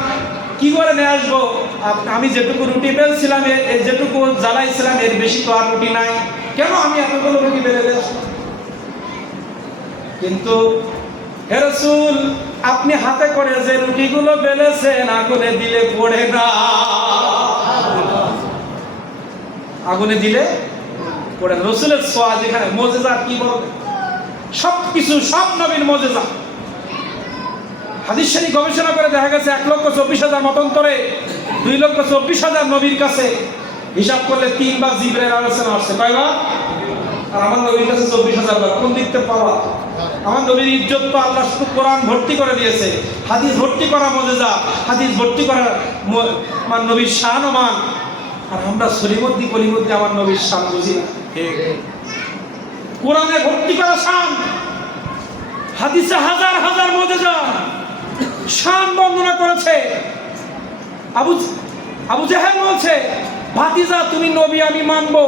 কি করে নিয়ে আসবো? আমি যেটুকু রুটি বেলছিলাম, যেটুকু জ্বালাইছিলাম, এর বেশি তো আর রুটি নাই, কেন আমি এতগুলো রুটি বেলে দেব? কিন্তু হে রাসূল, আপনি হাতে করে যে রুটিগুলো বেলেছেন, আগুনে দিলে পড়ে না। আগুনে দিলে পড়ে না। রাসূলের সোয়াজ এখানে মুজিজা কি বলবে? সবকিছু, সব নবীর মুজিজা। হাদিস শরীফ গবেষণা করে দেখা গেছে 1,24,000 মতান্তরে 2,24,000 নবীর কাছে হিসাব করলে 3 বার জিবরাইল আলোচনা আসছে। কয়বার? আর আমার নবীর কাছে 24,000 বার। কোন দিকতে পাওয়া? আমার নবীর ইজ্জত তো আল্লাহ শুধু কোরআন ভর্তি করে দিয়েছে, হাদিস ভর্তি করা মুজিজা, হাদিস ভর্তি করা আমার নবীর শান ও মান। আর আমরা সলিমদ্দি কলিমদ্দি আমার নবীর শান বুঝি না। কোরআনে ভর্তি করা শান, হাদিসে হাজার হাজার মুজিজা শান বর্ণনা করেছে। আবু জাহেল বলছে, ভাতিজা তুমি নবী আমি মানবো,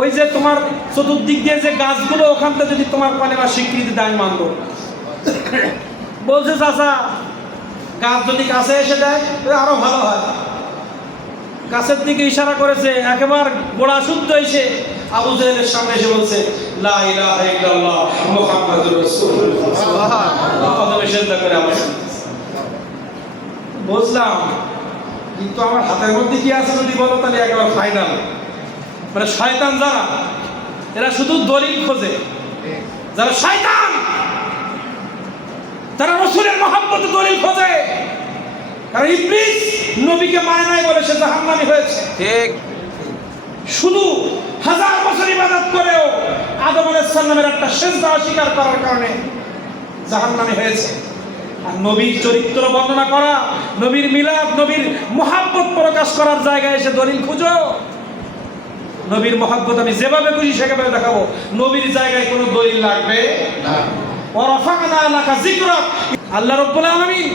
ওই যে তোমার চতুর্দিক দিয়ে যে গাছগুলো ওখান থেকে যদি তোমার কালেমা স্বীকৃতি দেয় আমি মানবো। বলছে চাচা গাছ যদি কাছে এসে দেয় আরো ভালো হয়। গাছের দিকে ইশারা করেছে, একেবারে গোড়া শুদ্ধ এসে আবু জাহেলের সামনে এসে বলছে লা ইলাহা ইল্লাল্লাহ মুহাম্মাদুর রাসূলুল্লাহ, সুবহানাল্লাহ, কদমে সেজদা করে আমার বুঝলাম। কিন্তু আমার হাতের মধ্যে কি আছে যদি বলো তাহলে একেবারে ফাইনাল। মানে শয়তান যারা, এরা শুধু দলিল খোঁজে। যারা শয়তান তারা রাসূলের মহব্বতে দলিল খোঁজে। কারণ ইবলিস নবীকে মানে নাই বলে সে জাহান্নামী হয়েছে। ঠিক, শুধু হাজার বছর ইবাদত করেও আদম আলাইহিস সালামের একটা সিজদা অস্বীকার করার কারণে জাহান্নামী হয়েছে। আর নবীর চরিত্র বর্ণনা করা, নবীর মিলাদ, নবীর মহব্বত প্রকাশ করার জায়গায় এসে দলিল খুঁজো। নবীর মহব্বত আমি যেভাবে খুশি সেভাবে দেখাবো, নবীর জায়গায় কোনো দলিল লাগবে না। ওয়া রাফা'না লাকা যিকরাক, আল্লাহ রাব্বুল আলামিন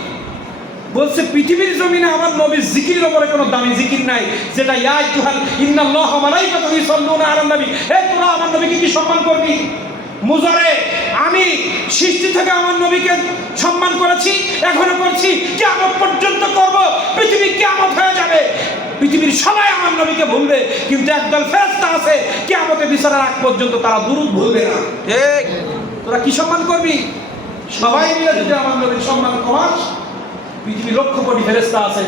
বলছে পৃথিবীর জমিনে আমার নবীর জিকিরের উপরে কোনো দামি জিকির নাই, যেটা ইয়া আইয়ুহাল ইন্নাল্লাহা ওয়া মালাইকাতুহু ইউসাল্লুনা আলান নবী, এই তোরা আমার নবীকে কি সম্মান করবি? মুজারে আমি সৃষ্টি থেকে আমার নবীকে সম্মান করেছি, এখনো করছি, কিয়ামত পর্যন্ত করব। পৃথিবী কিয়ামত হয়ে যাবে, পৃথিবীর সবাই আমার নবীকে ভুলবে, কিন্তু একদল ফেরেশতা আছে কিয়ামতে বিচারের আগ পর্যন্ত তারা দুরূদ ভুলবে না। ঠিক, তোরা কি সম্মান করবি? সবাই মিলে যদি আমার নবীর সম্মান করাস, পৃথিবীর লক্ষ কোটি ফেরেশতা আছে,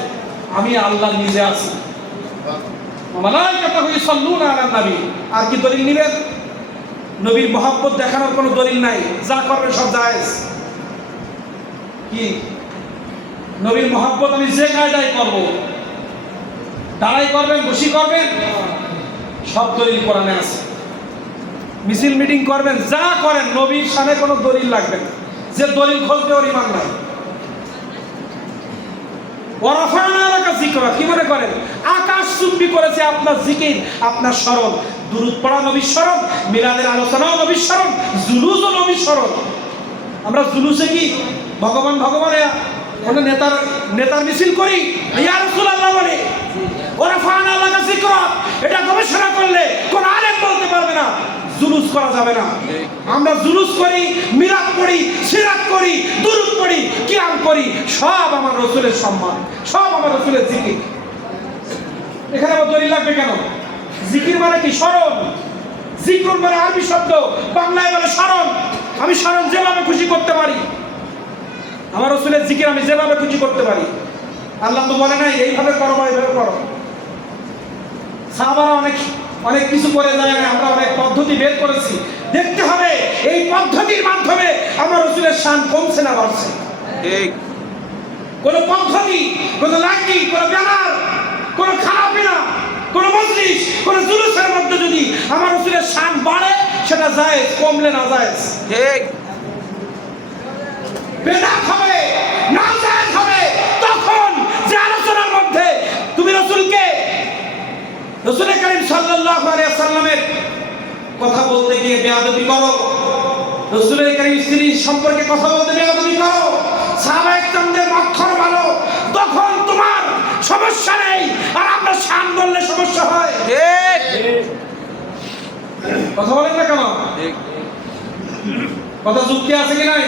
আমি আল্লাহ নিজে আছি, মালাইকাতুহু ইউসাল্লুনা আলান নবী। আর কি দলিল নিবেন? নবীর মহব্বত দেখানোর কোনো দলিল নাই, যা করবেন সব জায়েজ। কি নবীর মহব্বত আমি যে কায়দায় করব, দাঁড়াই করবেন, বসি করবেন, সব দলিল কোরআনে আছে। মিছিল মিটিং করবেন, যা করেন, নবীর শানে কোনো দলিল লাগবে না। যে দলিল খুঁজবে ওর ঈমান নাই। ওয়া রাফা'না লাকা যিকরাক, কি মনে করেন আকাশ চুম্বি করেছে আপনার জিকির, আপনার স্মরণ, দুরূদ পড়া নবীর স্মরণ, মিলাদের আলোচনাও নবীর স্মরণ, জুলুসও নবীর স্মরণ। আমরা জুলুসে কি ভগবান ভগবান কোনো নেতার মিছিল করি? ইয়া রাসূলুল্লাহ বলে ওয়া রাফা'না লাকা যিকরাক, এটা গবেষণা করলে কোন আলেম বলতে পারবে না জুলুস করা যাবে না। আমরা জুলুস করি, মিলাদ পড়ি, সিরাত করি, দুরূদ পড়ি, কিয়াম করি, সব আমার রাসূলের সম্মান, সব আমার রাসূলের জিকির। এখানে আবার দলিল লাগবে কেন? জিকির মানে কি? স্মরণ। জিকর মানে আরবি শব্দ, বাংলায় বলে স্মরণ। আমি স্মরণ যেভাবে খুশি করতে পারি, আমার রাসূলের জিকির আমি যেভাবে খুশি করতে পারি। আল্লাহ তো বলে নাই এইভাবে করো বা এইভাবে করো। সাহাবারা অনেক কিছু করে যায় না, আমরা অনেক পদ্ধতি বের করেছি। দেখতে হবে এই পদ্ধতির মাধ্যমে আমার রাসূলের শান কমছে না বাড়ছে। ঠিক, কোন পদ্ধতি, কোন লাইটিং, কোন ব্যানার, কোন খানাপিনা, কোন মজলিস, কোন জুলুসের মধ্যে যদি আমার রাসূলের শান বাড়ে সেটা জায়েজ, কমলে না জায়েজ। ঠিক, বেদাত হবে, না জায়েজ হবে তখন যে আলোচনার মধ্যে তুমি রাসূলকে, রাসূল করিম সাল্লাল্লাহু আলাইহি ওয়াসাল্লামের কথা বলতে গিয়ে বেয়াদবি করো, রাসূল করিম স্ত্রী সম্পর্কে কথা বলতে বেয়াদবি করো, সাহাবায়ে কেরামদের অক্ষর ভালো, তখন তোমার সমস্যা নেই। আর আমরা শান বললে সমস্যা হয়। ঠিক, কথা বলেন না কেন? ঠিক, কথা যুক্তি আছে কি নাই?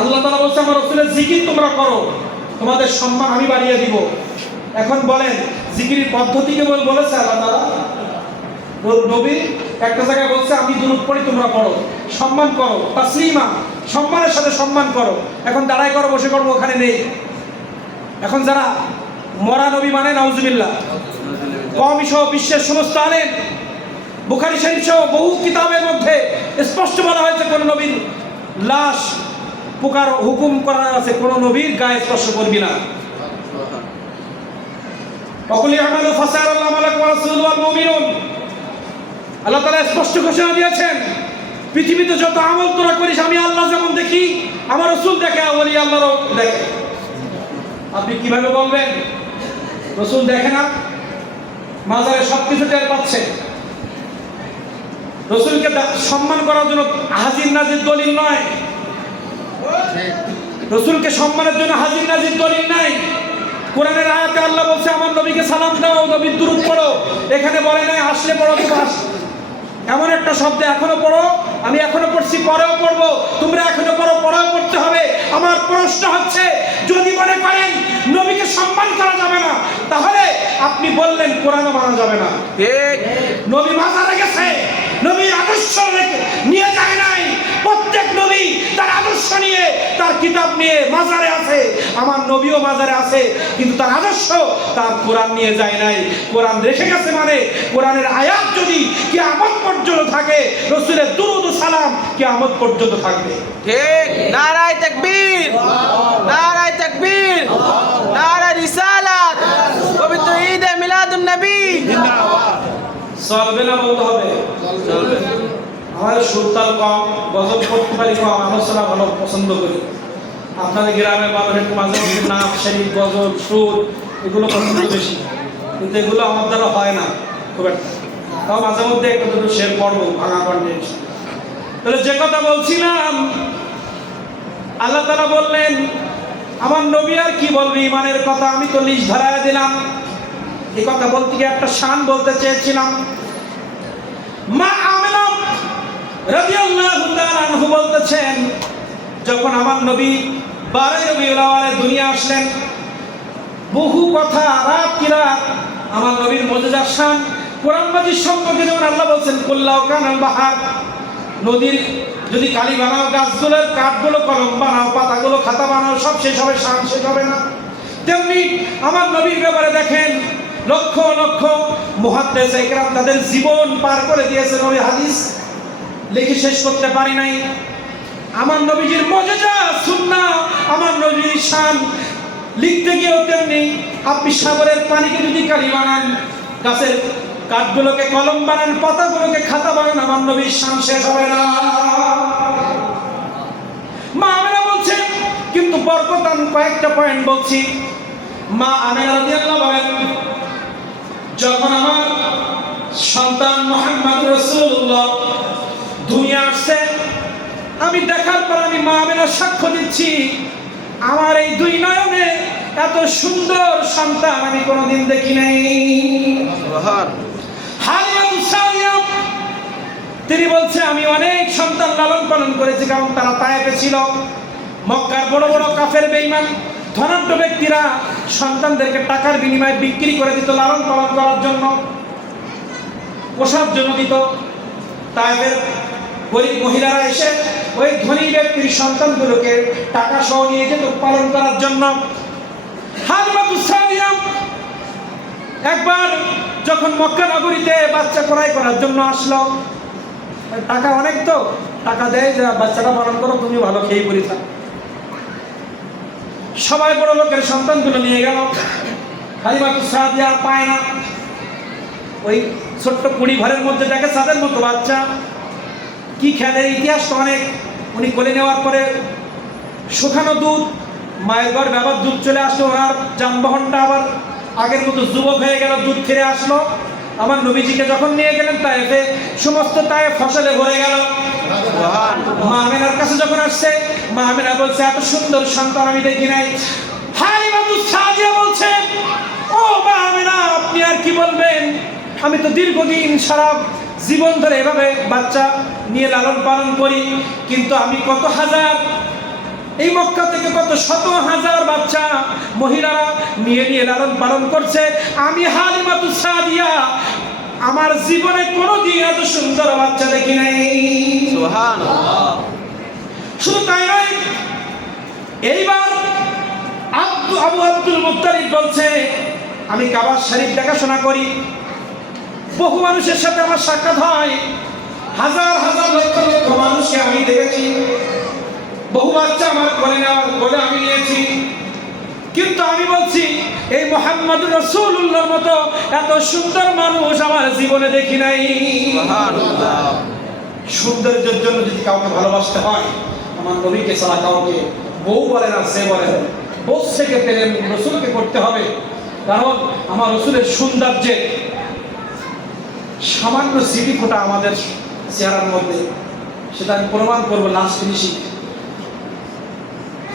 আল্লাহ তাআলা বলছে আমার রাসূলের জিকির তোমরা করো, তোমাদের সম্মান আমি বাড়িয়ে দিব। এখন বলেন জিকিরের পদ্ধতি কে বলেছে আল্লাহ তাআলা? নবী একটা জায়গায় বলছে আমি দুরূদ পড়ি তোমরা পড়ো, সম্মান করো, তাসলিমা, সম্মানের সাথে সম্মান করো। এখন দাঁড়াই করো, বসে করবো ওখানে নেই। এখন যারা মরা নবী মানে নাউজুবিল্লাহ, কওমি সহ বিশ্বের সমস্ত আলেম, বুখারী শরীফ সহ বহু কিতাবের মধ্যে স্পষ্ট বলা হয়েছে কোন নবীর লাশ পোকার হুকুম করা আছে, কোন নবীর গায়ে স্পর্শ করবি না। আল্লাহ তাআলা স্পষ্ট ঘোষণা দিয়েছেন পৃথিবীতে যত আমল তোরা করিস আমি আল্লাহ যেমন দেখি, আমার রাসূল দেখে, ওলি আল্লাহরও দেখে। আপনি কিভাবে বলবেন রাসূল দেখে না? মাজারে সবকিছু টের পাচ্ছে। রাসূলকে সম্মান করার জন্য হাজির নাজির দলিল নয়, রাসূলকে সম্মানের জন্য হাজির নাজির দলিল নাই। কোরআনের আয়াতে আল্লাহ বলছে আমার নবীকে সালাম দাও, নবীর দুরূদ পড়ো। এখানে বলে নাই আসলে পড়ো তো বাস। এমন একটা শব্দ এখনো পড়ো, আমি এখনো পড়ছি, পরেও পড়বো, তোমরা এখনো পড়ো, পরেও পড়তে হবে। আমার প্রশ্ন হচ্ছে, যদি মনে করেন নবীকে সম্মান করা যাবে না, তাহলে আপনি বললেন কোরআনও মানা যাবে না। ঠিক। নবী মাজারে গেছে, নবীর আদর্শ নিয়ে যায় নাই। প্রত্যেক নবী তার আদর্শ নিয়ে, তার কিতাব নিয়ে মাজারে আছে। আমার নবীও মাজারে আছে, কিন্তু তার আদর্শ, তার কোরআন নিয়ে যায় নাই। কোরআন রেখে গেছে মানে কোরআনের আয়াত যদি কিয়ামত পর্যন্ত থাকে, রাসূলের দুরূদ ও সালাম কিয়ামত পর্যন্ত থাকবে। ঠিক। নারায়ে তাকবীর, নারায়ে তাকবীর, নারায়ে রিসালাত, পবিত্র ঈদে মিলাদুন নবী। চলবে না বলতে হবে? চলবে। আমাদের সুরতাল কম, গজল পড়তে পারি কম, আলোচনা ভালো পছন্দ করি। আপনাদের গ্রামের মানুষ একটু মাঝে মধ্যে নাচ, শরীর, গজল, সুর এগুলো পছন্দ বেশি, কিন্তু এগুলো আমার দ্বারা হয় না খুব একটা। তাও মাঝে মধ্যে একটু দুটো শের পড়বো ভাঙা কণ্ঠে। তাহলে যে কথা বলছিলাম, আল্লাহ তাআলা বললেন আমার নবী আর কি বলবে ইমানের কথা, আমি তো লিস্ট ধরায় দিলাম। এই কথা বলতে গিয়ে একটা শান বলতে চেয়েছিলাম। মা আমিনা রাদিয়াল্লাহু তাআলা আনহু বলতেছেন, যখন আমার নবী 12 রবিউল আউয়ালে দুনিয়া আসলেন, বহু কথা রাত কি রাত আমার নবীর মুজিজার শান কোরআন মাজিদ সম্পর্কে যেমন আল্লাহ বলছেন কুল্লাউ কানাল বাহার, নদীর যদি কালি বানাও, গাছগুলোর কাঠগুলো কলম বানাও, পাতাগুলো খাতা বানাও, সব শেষ হবে, শান শেষ হবে না। তেমনি আমার নবীর ব্যাপারে দেখেন, লক্ষ লক্ষ মুহাদ্দিস ইকরাম তাদের জীবন পার করে দিয়েছেন, ওই হাদিস লিখে শেষ করতে পারি নাই। আমার নবীজির মুজিজা সুন্নাহ, আমার নবীর শান লিখতে গিয়েও তেমনি, আপনি সাগরের পানিকে যদি কালি বানান, গাছের কাঠগুলোকে কলম বানান, পাতাগুলোকে খাতা বানান, আমার নবীর শান শেষ হবে না। মা আমিনা বলছেন, কিন্তু বরকতান কয়েকটা পয়েন্ট বলছি। মা আমিনা রাদিয়াল্লাহু বলেন, যখন আমার সন্তান মুহাম্মদ রাসূলুল্লাহ দুনিয়া আসছে, আমি দেখার পর আমি মা আমিনা সাক্ষ্য দিচ্ছি, আমার এই দুই নয়নে এত সুন্দর সন্তান আমি কোনোদিন দেখি নাই। তিনি বলছে, আমি অনেক সন্তান লালন পালন করেছি, কারণ তারা তায়েফে ছিল। মক্কার বড় বড় কাফের বেঈমান ধনাঢ্য ব্যক্তিরা সন্তানদেরকে টাকার বিনিময়ে বিক্রি করে দিত লালন পালন করার জন্য, পোষার জন্য দিত। তায়েফের গরিব মহিলারা এসে ওই ধনী ব্যক্তির সন্তানগুলোকে টাকা সহ নিয়ে যেত পালন করার জন্য। একবার যখন মক্কা নগরীতে বাচ্চা ক্রয় করার জন্য আসলো, টাকা অনেক তো, টাকা দেয় যে বাচ্চাটা পালন করো, তুমি ভালো খেয়ে পরি থাক। সবাই বড় লোকের সন্তানগুলো নিয়ে গেল। হালিমাতুস সাদিয়া পায় না, ওই ছোট্ট কুড়ি ঘরের মধ্যে দেখে চাঁদের মতো বাচ্চা। কি খেলের ইতিহাস তো অনেক। উনি কোলে নেওয়ার পরে শুকানো দুধ, মায়ের ঘর আবার দুধ চলে আসলো, ওনার যানবাহনটা আবার আগের মতো যুবক হয়ে গেল, দুধ ফিরে আসলো। আমার নবীজিকে যখন নিয়ে গেলেন তায়েফে, সমস্ত তায়েফ ফসলে ভরে গেল। মা আমিনার কাছে যখন আসছে, মা আমিনা বলছে, এত সুন্দর সন্তান আমি দেখি নাই। হালিমাতুস সাদিয়া বলছে, ও মা আমিনা, আপনি আর কি বলবেন, আমি তো দীর্ঘদিন সারা জীবন ধরে এভাবে বাচ্চা নিয়ে লালন পালন করি, কিন্তু আমি কত হাজার, এই মক্কা থেকে কত শত হাজার বাচ্চা মহিলারা নিয়ে নিয়ে লালন পালন করছে, আমি হালিমাতুস সাদিয়া আমার জীবনে কোনোদিন এত সুন্দর বাচ্চা দেখি নাই। সুবহানাল্লাহ। শুধু তাই নয়, এইবার আবু আব্দুল মুত্তালিব বলছে, আমি কাবা শরীফ দেখাশোনা করি, বহু মানুষের সাথে আমার সাক্ষাৎ হয়, হাজার হাজার লক্ষ লক্ষ মানুষকে আমি দেখেছি, বহু বাচ্চা আমার কোলে আমি নিয়েছি, কিন্তু আমি বলছি এই মুহাম্মদুর রাসূলুল্লাহর মতো এত সুন্দর মানুষ আমার জীবনে দেখি নাই। সুবহানাল্লাহ। সৌন্দর্যের জন্য যদি কাউকে ভালোবাসতে হয়, আমার নবীকে ছাড়া কাউকে বউ বলে না, সে বলে না, বউ থেকে প্রেম রাসূলকে করতে হবে। কারণ আমার রাসূলের সৌন্দর্যে সামান্য সিটি ফোটা আমাদের চেহারার মধ্যে, সেটা আমি প্রমাণ করবো লাস্ট ফিনিশিং।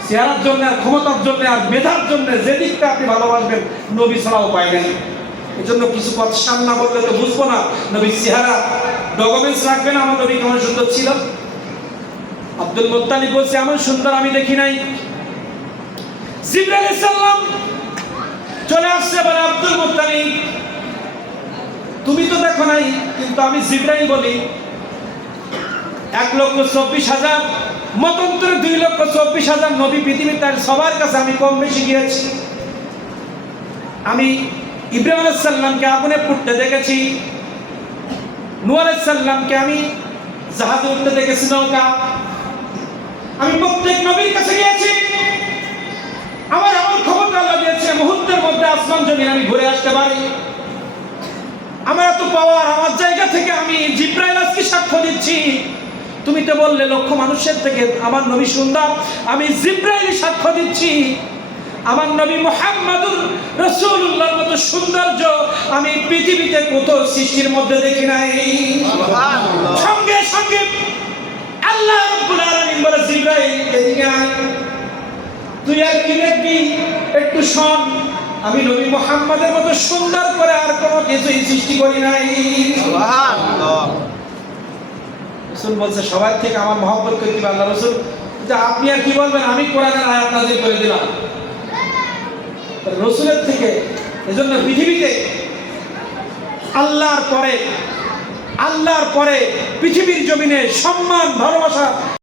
চেহারার জন্য আর ক্ষমতার জন্য আর মেধার জন্য যে দিকটা আপনি ভালোবাসবেন নবী ছাড়াও পাইবেন। এজন্য কিছু কথা সামনা বললে তো বুঝবো না নবীর চেহারা ডকুমেন্টস রাখবেন আমার নবী কেমন সুন্দর ছিল। আব্দুল মুত্তালিব বলছে এমন সুন্দর আমি দেখি নাই। জিবরাইল আলাইহিস সালাম চলে আসছে, বলে আব্দুল মুত্তালিব তুমি তো দেখো নাই, কিন্তু আমি জিবরাইল বলি 1,24,000 মতান্তরে 2,24,000 নবী পৃথিবীর তার সবার কাছে আমি কম বেশি গিয়েছি। আমি ইব্রাহিম আলাইহিস সালামকে আগুনে পুড়তে দেখেছি, নূহ আলাইহিস সালামকে আমি জাহাজে উঠতে দেখেছি, নৌকা। আমি প্রত্যেক নবীর কাছে গিয়েছি। আমার এমন ক্ষমতা আল্লাহ দিয়েছে, মুহূর্তের মধ্যে আসমান জমিন আমি ঘুরে আসতে পারি। আমার এত পাওয়ার, আমার জায়গা থেকে আমি জিবরাইল আজকে সাক্ষ্য দিচ্ছি। তুমি তো বললে লক্ষ মানুষের থেকে আমার নবী সুন্দর, আমি জিবরাইল সাক্ষ্য দিচ্ছি আমার নবী মুহাম্মদুর রাসূলুল্লাহর মতো সৌন্দর্য আমি পৃথিবীতে কোথাও সৃষ্টির মধ্যে দেখি নাই। সুবহানাল্লাহ। সঙ্গে সঙ্গে আল্লাহ রাব্বুল আলামিন বলে জিবরাইল এদিকে আয়, তুই আর কি দেখবি একটু শোন, আমি নবী মুহাম্মদের মতো সুন্দর করে আর কোনো কিছুই সৃষ্টি করি নাই। সুবহানাল্লাহ। রাসূল বলছে সবার থেকে আমার মহব্বত করতে আল্লাহ রাসূল, যে আপনি আর কি বলবেন, আমি কোরআনের আয়াত নাযিল করে দিলাম রাসূলের থেকে। এজন্য পৃথিবীতে আল্লাহর পরে পৃথিবীর জমিনে সম্মান ভালোবাসা